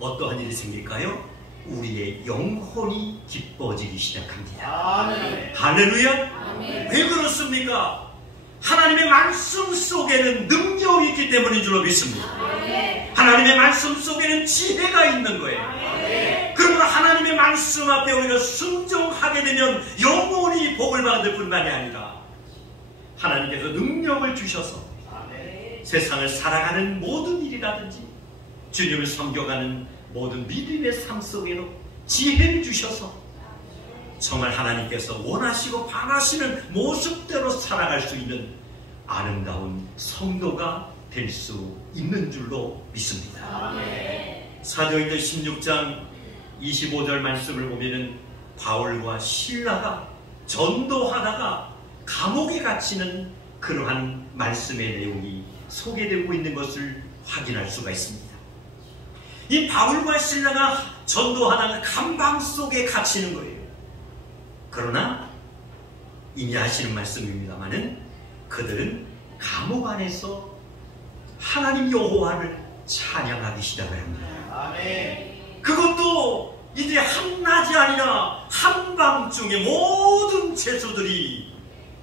어떠한 일이 생길까요? 우리의 영혼이 기뻐지기 시작합니다. 아멘. 할렐루야! 아멘. 왜 그렇습니까? 하나님의 말씀 속에는 능력이 있기 때문인 줄로 믿습니다. 아멘. 하나님의 말씀 속에는 지혜가 있는 거예요. 아멘. 그러므로 하나님의 말씀 앞에 우리가 순종하게 되면 영원히 복을 받을 뿐만이 아니라 하나님께서 능력을 주셔서 아멘. 세상을 살아가는 모든 일이라든지 주님을 섬겨가는 모든 믿음의 삶 속에도 지혜를 주셔서 정말 하나님께서 원하시고 바라시는 모습대로 살아갈 수 있는 아름다운 성도가 될 수 있는 줄로 믿습니다. 사도행전 16장 25절 말씀을 보면은 바울과 실라가 전도하다가 감옥에 갇히는 그러한 말씀의 내용이 소개되고 있는 것을 확인할 수가 있습니다. 이 바울과 실라가 전도하다가 감방 속에 갇히는 거예요. 그러나 이미 아시는 말씀입니다마는 그들은 감옥 안에서 하나님 여호와를 찬양하기 시작을 합니다. 아멘. 그것도 이제 한낮이 아니라 한밤중에 모든 죄수들이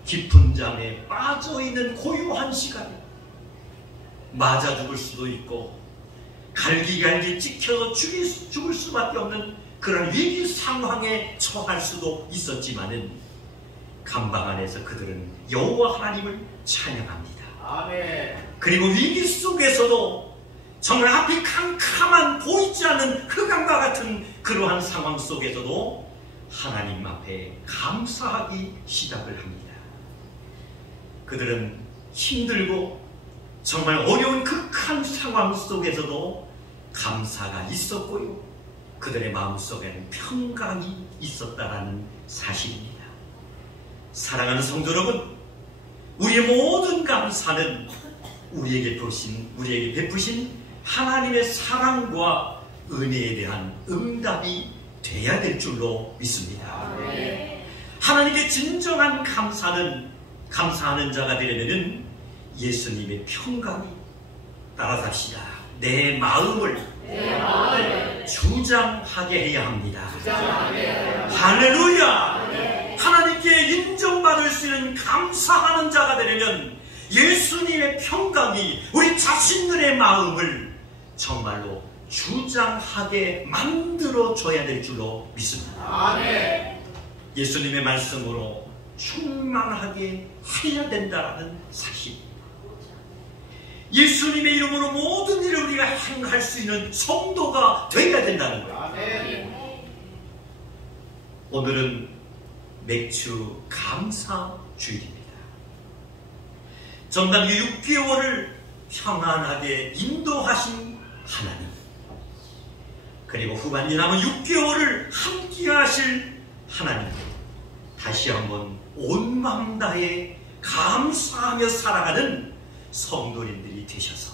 깊은 잠에 빠져있는 고요한 시간에 맞아 죽을 수도 있고 갈기갈기 찍혀서 죽을 수밖에 없는 그런 위기 상황에 처할 수도 있었지만은 감방 안에서 그들은 여호와 하나님을 찬양합니다. 아멘. 그리고 위기 속에서도 정말 앞이 캄캄한 보이지 않는 흑암과 같은 그러한 상황 속에서도 하나님 앞에 감사하기 시작을 합니다. 그들은 힘들고 정말 어려운 극한 상황 속에서도 감사가 있었고요. 그들의 마음속에는 평강이 있었다라는 사실입니다. 사랑하는 성도 여러분, 우리의 모든 감사는 우리에게 베푸신 하나님의 사랑과 은혜에 대한 응답이 돼야 될 줄로 믿습니다. 하나님께 진정한 감사하는 자가 되려면 예수님의 평강이 따라삽시다. 내 마음을 주장하게 해야 합니다. 할렐루야! 하나님께 인정받을 수 있는 감사하는 자가 되려면 예수님의 평강이 우리 자신들의 마음을 정말로 주장하게 만들어줘야 될 줄로 믿습니다. 예수님의 말씀으로 충만하게 해야 된다는 사실, 예수님의 이름으로 모든 일을 우리가 행할 수 있는 성도가 되어야 된다는 거예요. 오늘은 맥주 감사 주일입니다. 전반기 6개월을 평안하게 인도하신 하나님, 그리고 후반기 남은 6개월을 함께 하실 하나님, 다시 한번 온 마음 다해 감사하며 살아가는 성도님들이 되셔서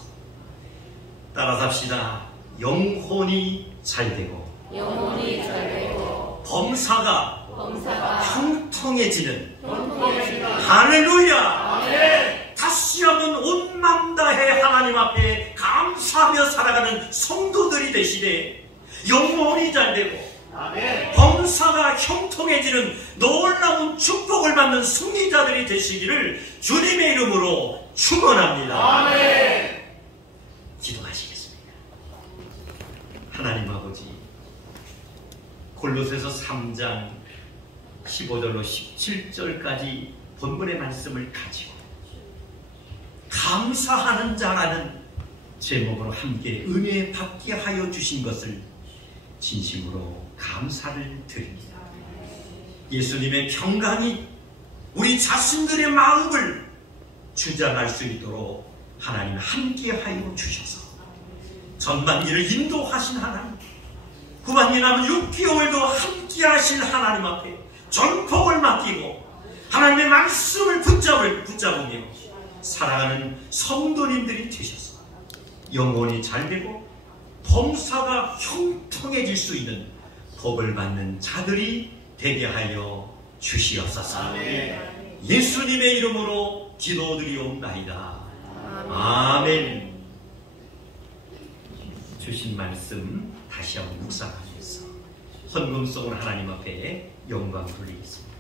따라삽시다. 영혼이 잘되고 범사가 형통해지는 할렐루야! 다시 한번 온 마음 다해 하나님 앞에 감사하며 살아가는 성도들이 되시되 영혼이 잘되고 범사가 형통해지는 놀라운 축복을 받는 승리자들이 되시기를 주님의 이름으로 축원합니다. 기도하시겠습니다. 하나님 아버지, 골로새서 3장 15절로 17절까지 본문의 말씀을 가지고 감사하는 자라는 제목으로 함께 은혜 받게 하여 주신 것을 진심으로 감사를 드립니다. 예수님의 평강이 우리 자신들의 마음을 주장할 수 있도록 하나님 함께 하여 주셔서 전반기를 인도하신 하나님, 후반기 남은 6개월도 함께 하실 하나님 앞에 전폭을 맡기고 하나님의 말씀을 붙잡으며 살아가는 성도님들이 되셔서 영혼이 잘되고 범사가 형통해질 수 있는 복을 받는 자들이 되게 하여 주시옵소서. 예수님의 이름으로 기도드리옵나이다. 아멘. 주신 말씀 다시 한번 묵상하면서 헌금송을 하나님 앞에 영광 돌리겠습니다.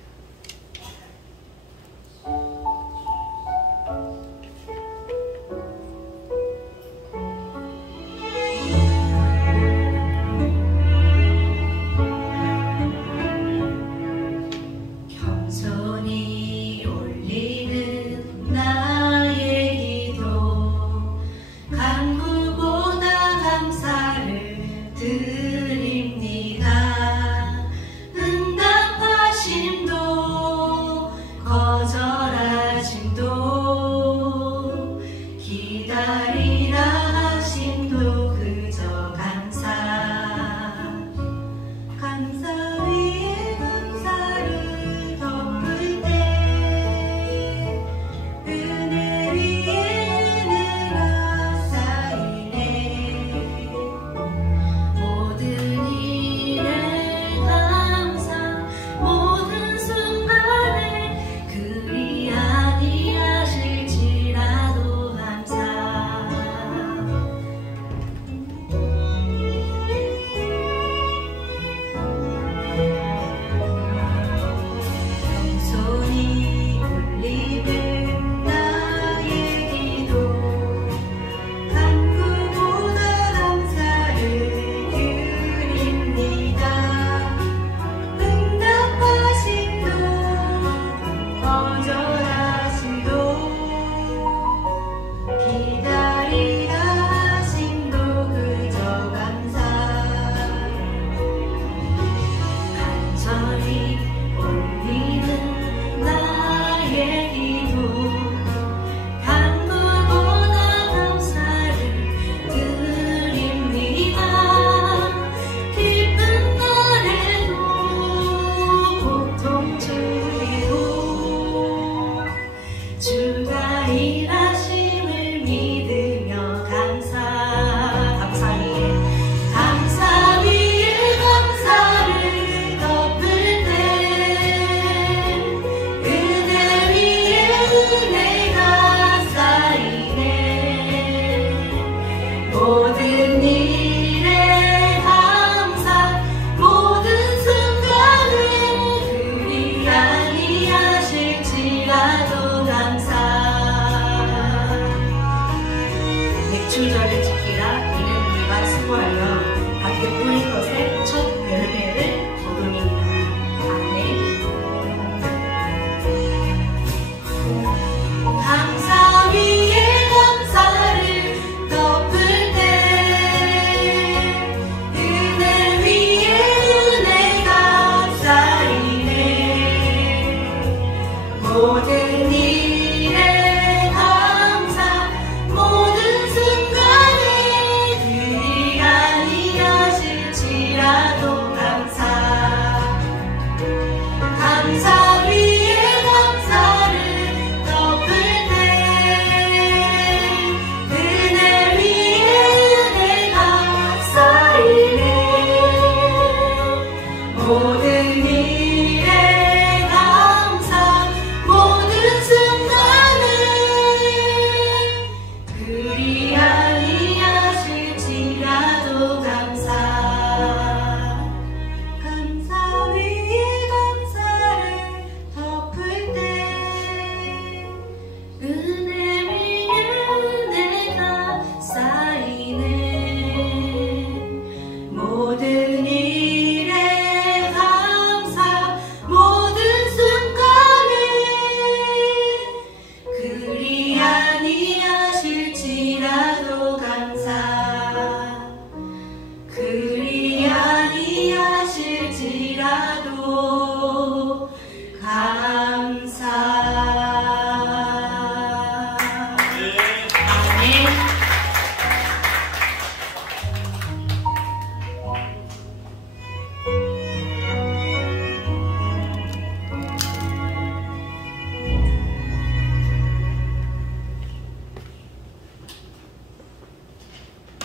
모든 일에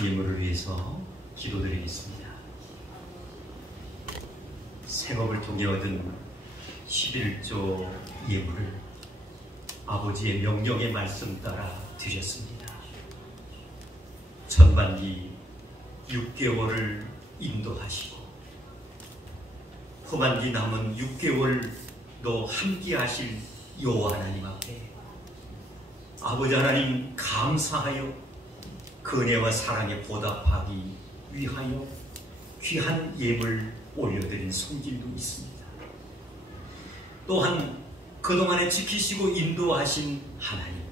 예물을 위해서 기도드리겠습니다. 생업을 통해 얻은 11조 예물을 아버지의 명령의 말씀 따라 드렸습니다. 전반기 6개월을 인도하시고 후반기 남은 6개월도 함께 하실 여호와 하나님 앞에 아버지 하나님 감사하여 그 은혜와 사랑에 보답하기 위하여 귀한 예물 올려드린 손길도 있습니다. 또한 그동안에 지키시고 인도하신 하나님,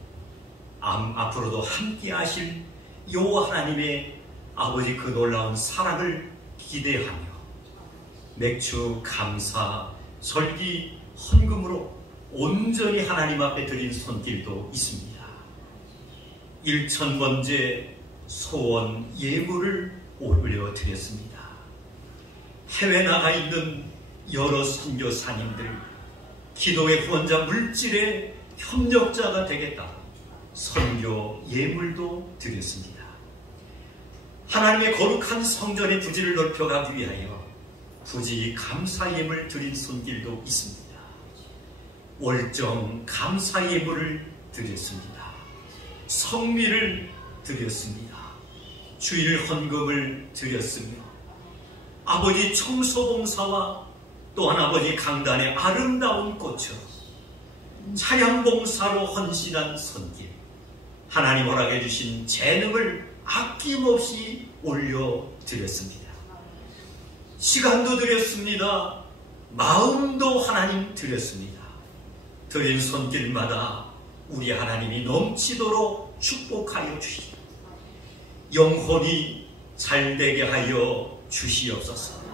앞으로도 함께 하실 여호와 하나님의 아버지 그 놀라운 사랑을 기대하며 맥주 감사 절기 헌금으로 온전히 하나님 앞에 드린 손길도 있습니다. 1000번째 소원 예물을 올려드렸습니다. 해외 나가 있는 여러 선교사님들 기도의 후원자 물질의 협력자가 되겠다 선교 예물도 드렸습니다. 하나님의 거룩한 성전의 부지를 넓혀가기 위하여 부지 감사 예물 드린 손길도 있습니다. 월정 감사 예물을 드렸습니다. 성미를 드렸습니다. 주일 헌금을 드렸으며 아버지 청소봉사와 또한 아버지 강단의 아름다운 꽃으로 찬양봉사로 헌신한 손길, 하나님 허락해 주신 재능을 아낌없이 올려드렸습니다. 시간도 드렸습니다. 마음도 하나님 드렸습니다. 드린 손길마다 우리 하나님이 넘치도록 축복하여 주시고 영혼이 잘되게 하여 주시옵소서.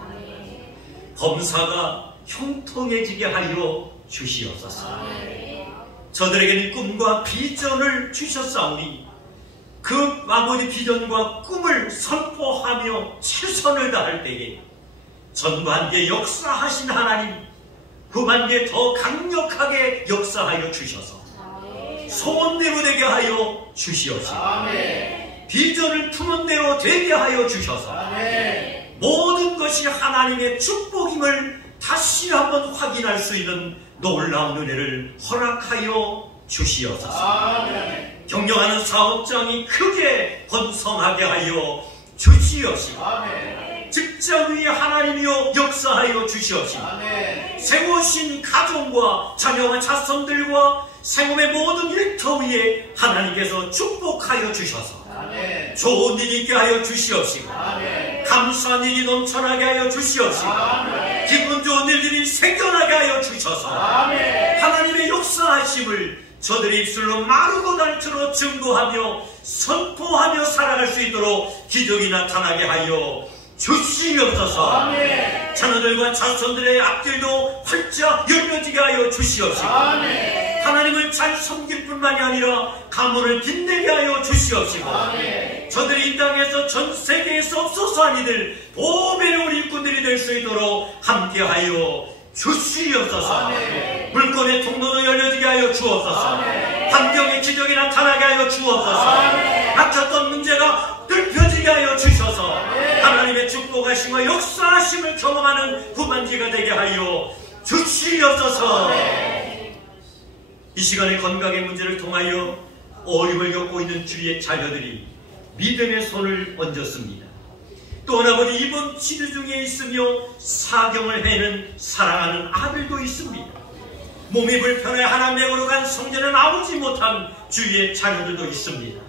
범사가 형통해지게 하여 주시옵소서. 저들에게는 꿈과 비전을 주셨사오니 그 아버지 비전과 꿈을 선포하며 최선을 다할 때에 전반기에 역사하신 하나님, 후반기에 더 강력하게 역사하여 주셔서 소원대로 되게 하여 주시옵시고 비전을 품은 대로 되게 하여 주셔서 모든 것이 하나님의 축복임을 다시 한번 확인할 수 있는 놀라운 은혜를 허락하여 주시옵소서. 경영하는 사업장이 크게 번성하게 하여 주시옵시고 직장 위에 하나님이여 역사하여 주시옵시고 세우신 가정과 자녀와 자손들과 생업의 모든 일터 위에 하나님께서 축복하여 주셔서 좋은 일이 있게 하여 주시옵시고 감사한 일이 넘쳐나게 하여 주시옵시고 기분 좋은 일들이 생겨나게 하여 주셔서 하나님의 역사하심을 저들의 입술로 마르고 닳도록 증거하며 선포하며 살아갈 수 있도록 기적이 나타나게 하여 주시옵소서. 자녀들과 자손들의 앞길도 활짝 열려지게 하여 주시옵시고 하나님을 잘 섬길 뿐만이 아니라 가문을 빛내게 하여 주시옵시고 저들이 이 땅에서 전 세계에서 없어서한 이들 보배로운 일꾼들이 될 수 있도록 함께하여 주시옵소서. 물건의 통로도 열려지게 하여 주옵소서. 환경의 기적이 나타나게 하여 주옵소서. 막혔던 문제가 뚫혀지게 하여 주셔서 하나님의 축복하심과 역사하심을 경험하는 후반기가 되게 하여 주시옵소서. 이 시간에 건강의 문제를 통하여 어려움을 겪고 있는 주위의 자녀들이 믿음의 손을 얹었습니다. 또한 아버지 이번 치료 중에 있으며 사경을 해는 사랑하는 아들도 있습니다. 몸이 불편해 하나님으로 간 성전을 나오지 못한 주위의 자녀들도 있습니다.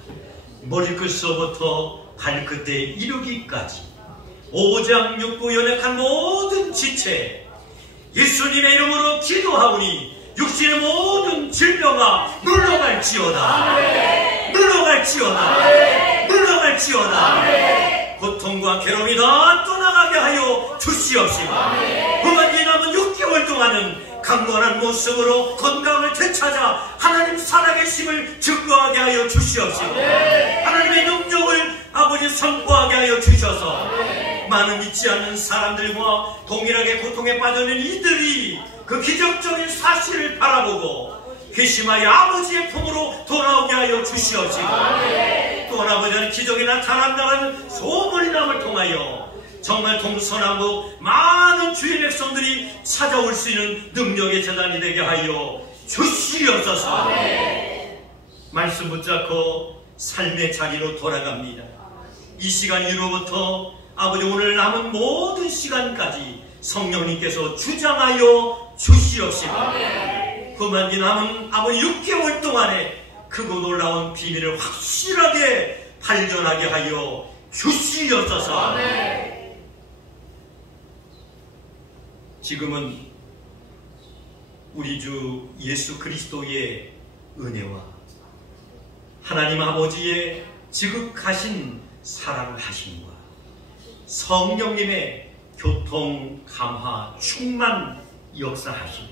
머리끝서부터 발끝에 이르기까지 오장육부 연약한 모든 지체 예수님의 이름으로 기도하오니 육신의 모든 질병아 물러갈지어다. 물러갈지어다. 물러갈지어다. 고통과 괴로움이 다 떠나가게 하여 주시옵시고 후반기 남은 6개월 동안은 강건한 모습으로 건강을 되찾아 하나님 살아계심을 증거하게 하여 주시옵시고 하나님의 능력을 아버지 선포하게 하여 주셔서 많은 믿지 않는 사람들과 동일하게 고통에 빠져있는 이들이 그 기적적인 사실을 바라보고 회심하여 아버지의 품으로 돌아오게 하여 주시옵시고 또한 아버지는 기적이 나타난다는 소문이남을 통하여 정말 동서남북 많은 주의 백성들이 찾아올 수 있는 능력의 재단이 되게 하여 주시옵소서. 말씀 붙잡고 삶의 자리로 돌아갑니다. 이 시간 이후로부터 아버지 오늘 남은 모든 시간까지 성령님께서 주장하여 주시옵시고 그만 이 남은 아버지 6개월 동안에 크고 놀라운 비밀을 확실하게 발견하게 하여 주시옵소서. 지금은 우리 주 예수 그리스도의 은혜와 하나님 아버지의 지극하신 사랑하심과 성령님의 교통, 감화, 충만 역사하심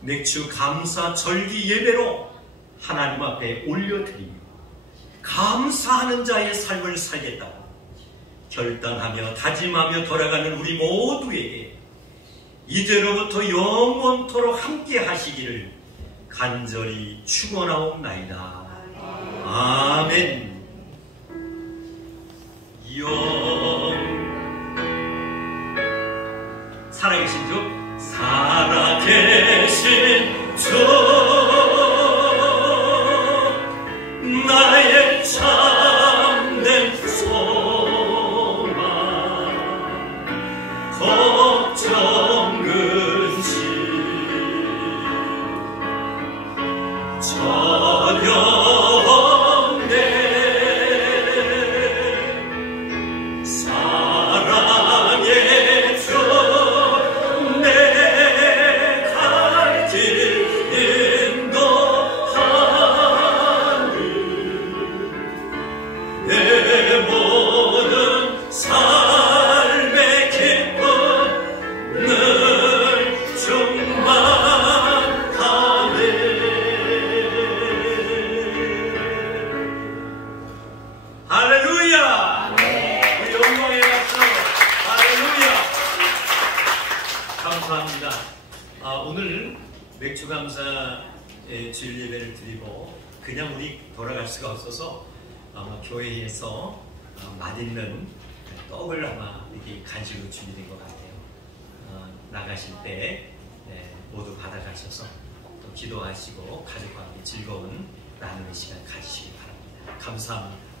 맥주 감사 절기 예배로 하나님 앞에 올려드리며 감사하는 자의 삶을 살겠다고 결단하며 다짐하며 돌아가는 우리 모두에게 이제로부터 영원토록 함께 하시기를 간절히 축원하옵나이다. 아멘. 살아계신 주, 살아계신 주, 나의 참된 소망, 걱정 근심 전혀 오늘 맥주감사의 주일 예배를 드리고 그냥 우리 돌아갈 수가 없어서 아마 교회에서 맛있는 떡을 아마 이렇게 간식으로 준비된 것 같아요. 나가실 때 모두 받아가셔서 또 기도하시고 가족과 함께 즐거운 나누는 시간 가지시기 바랍니다. 감사합니다.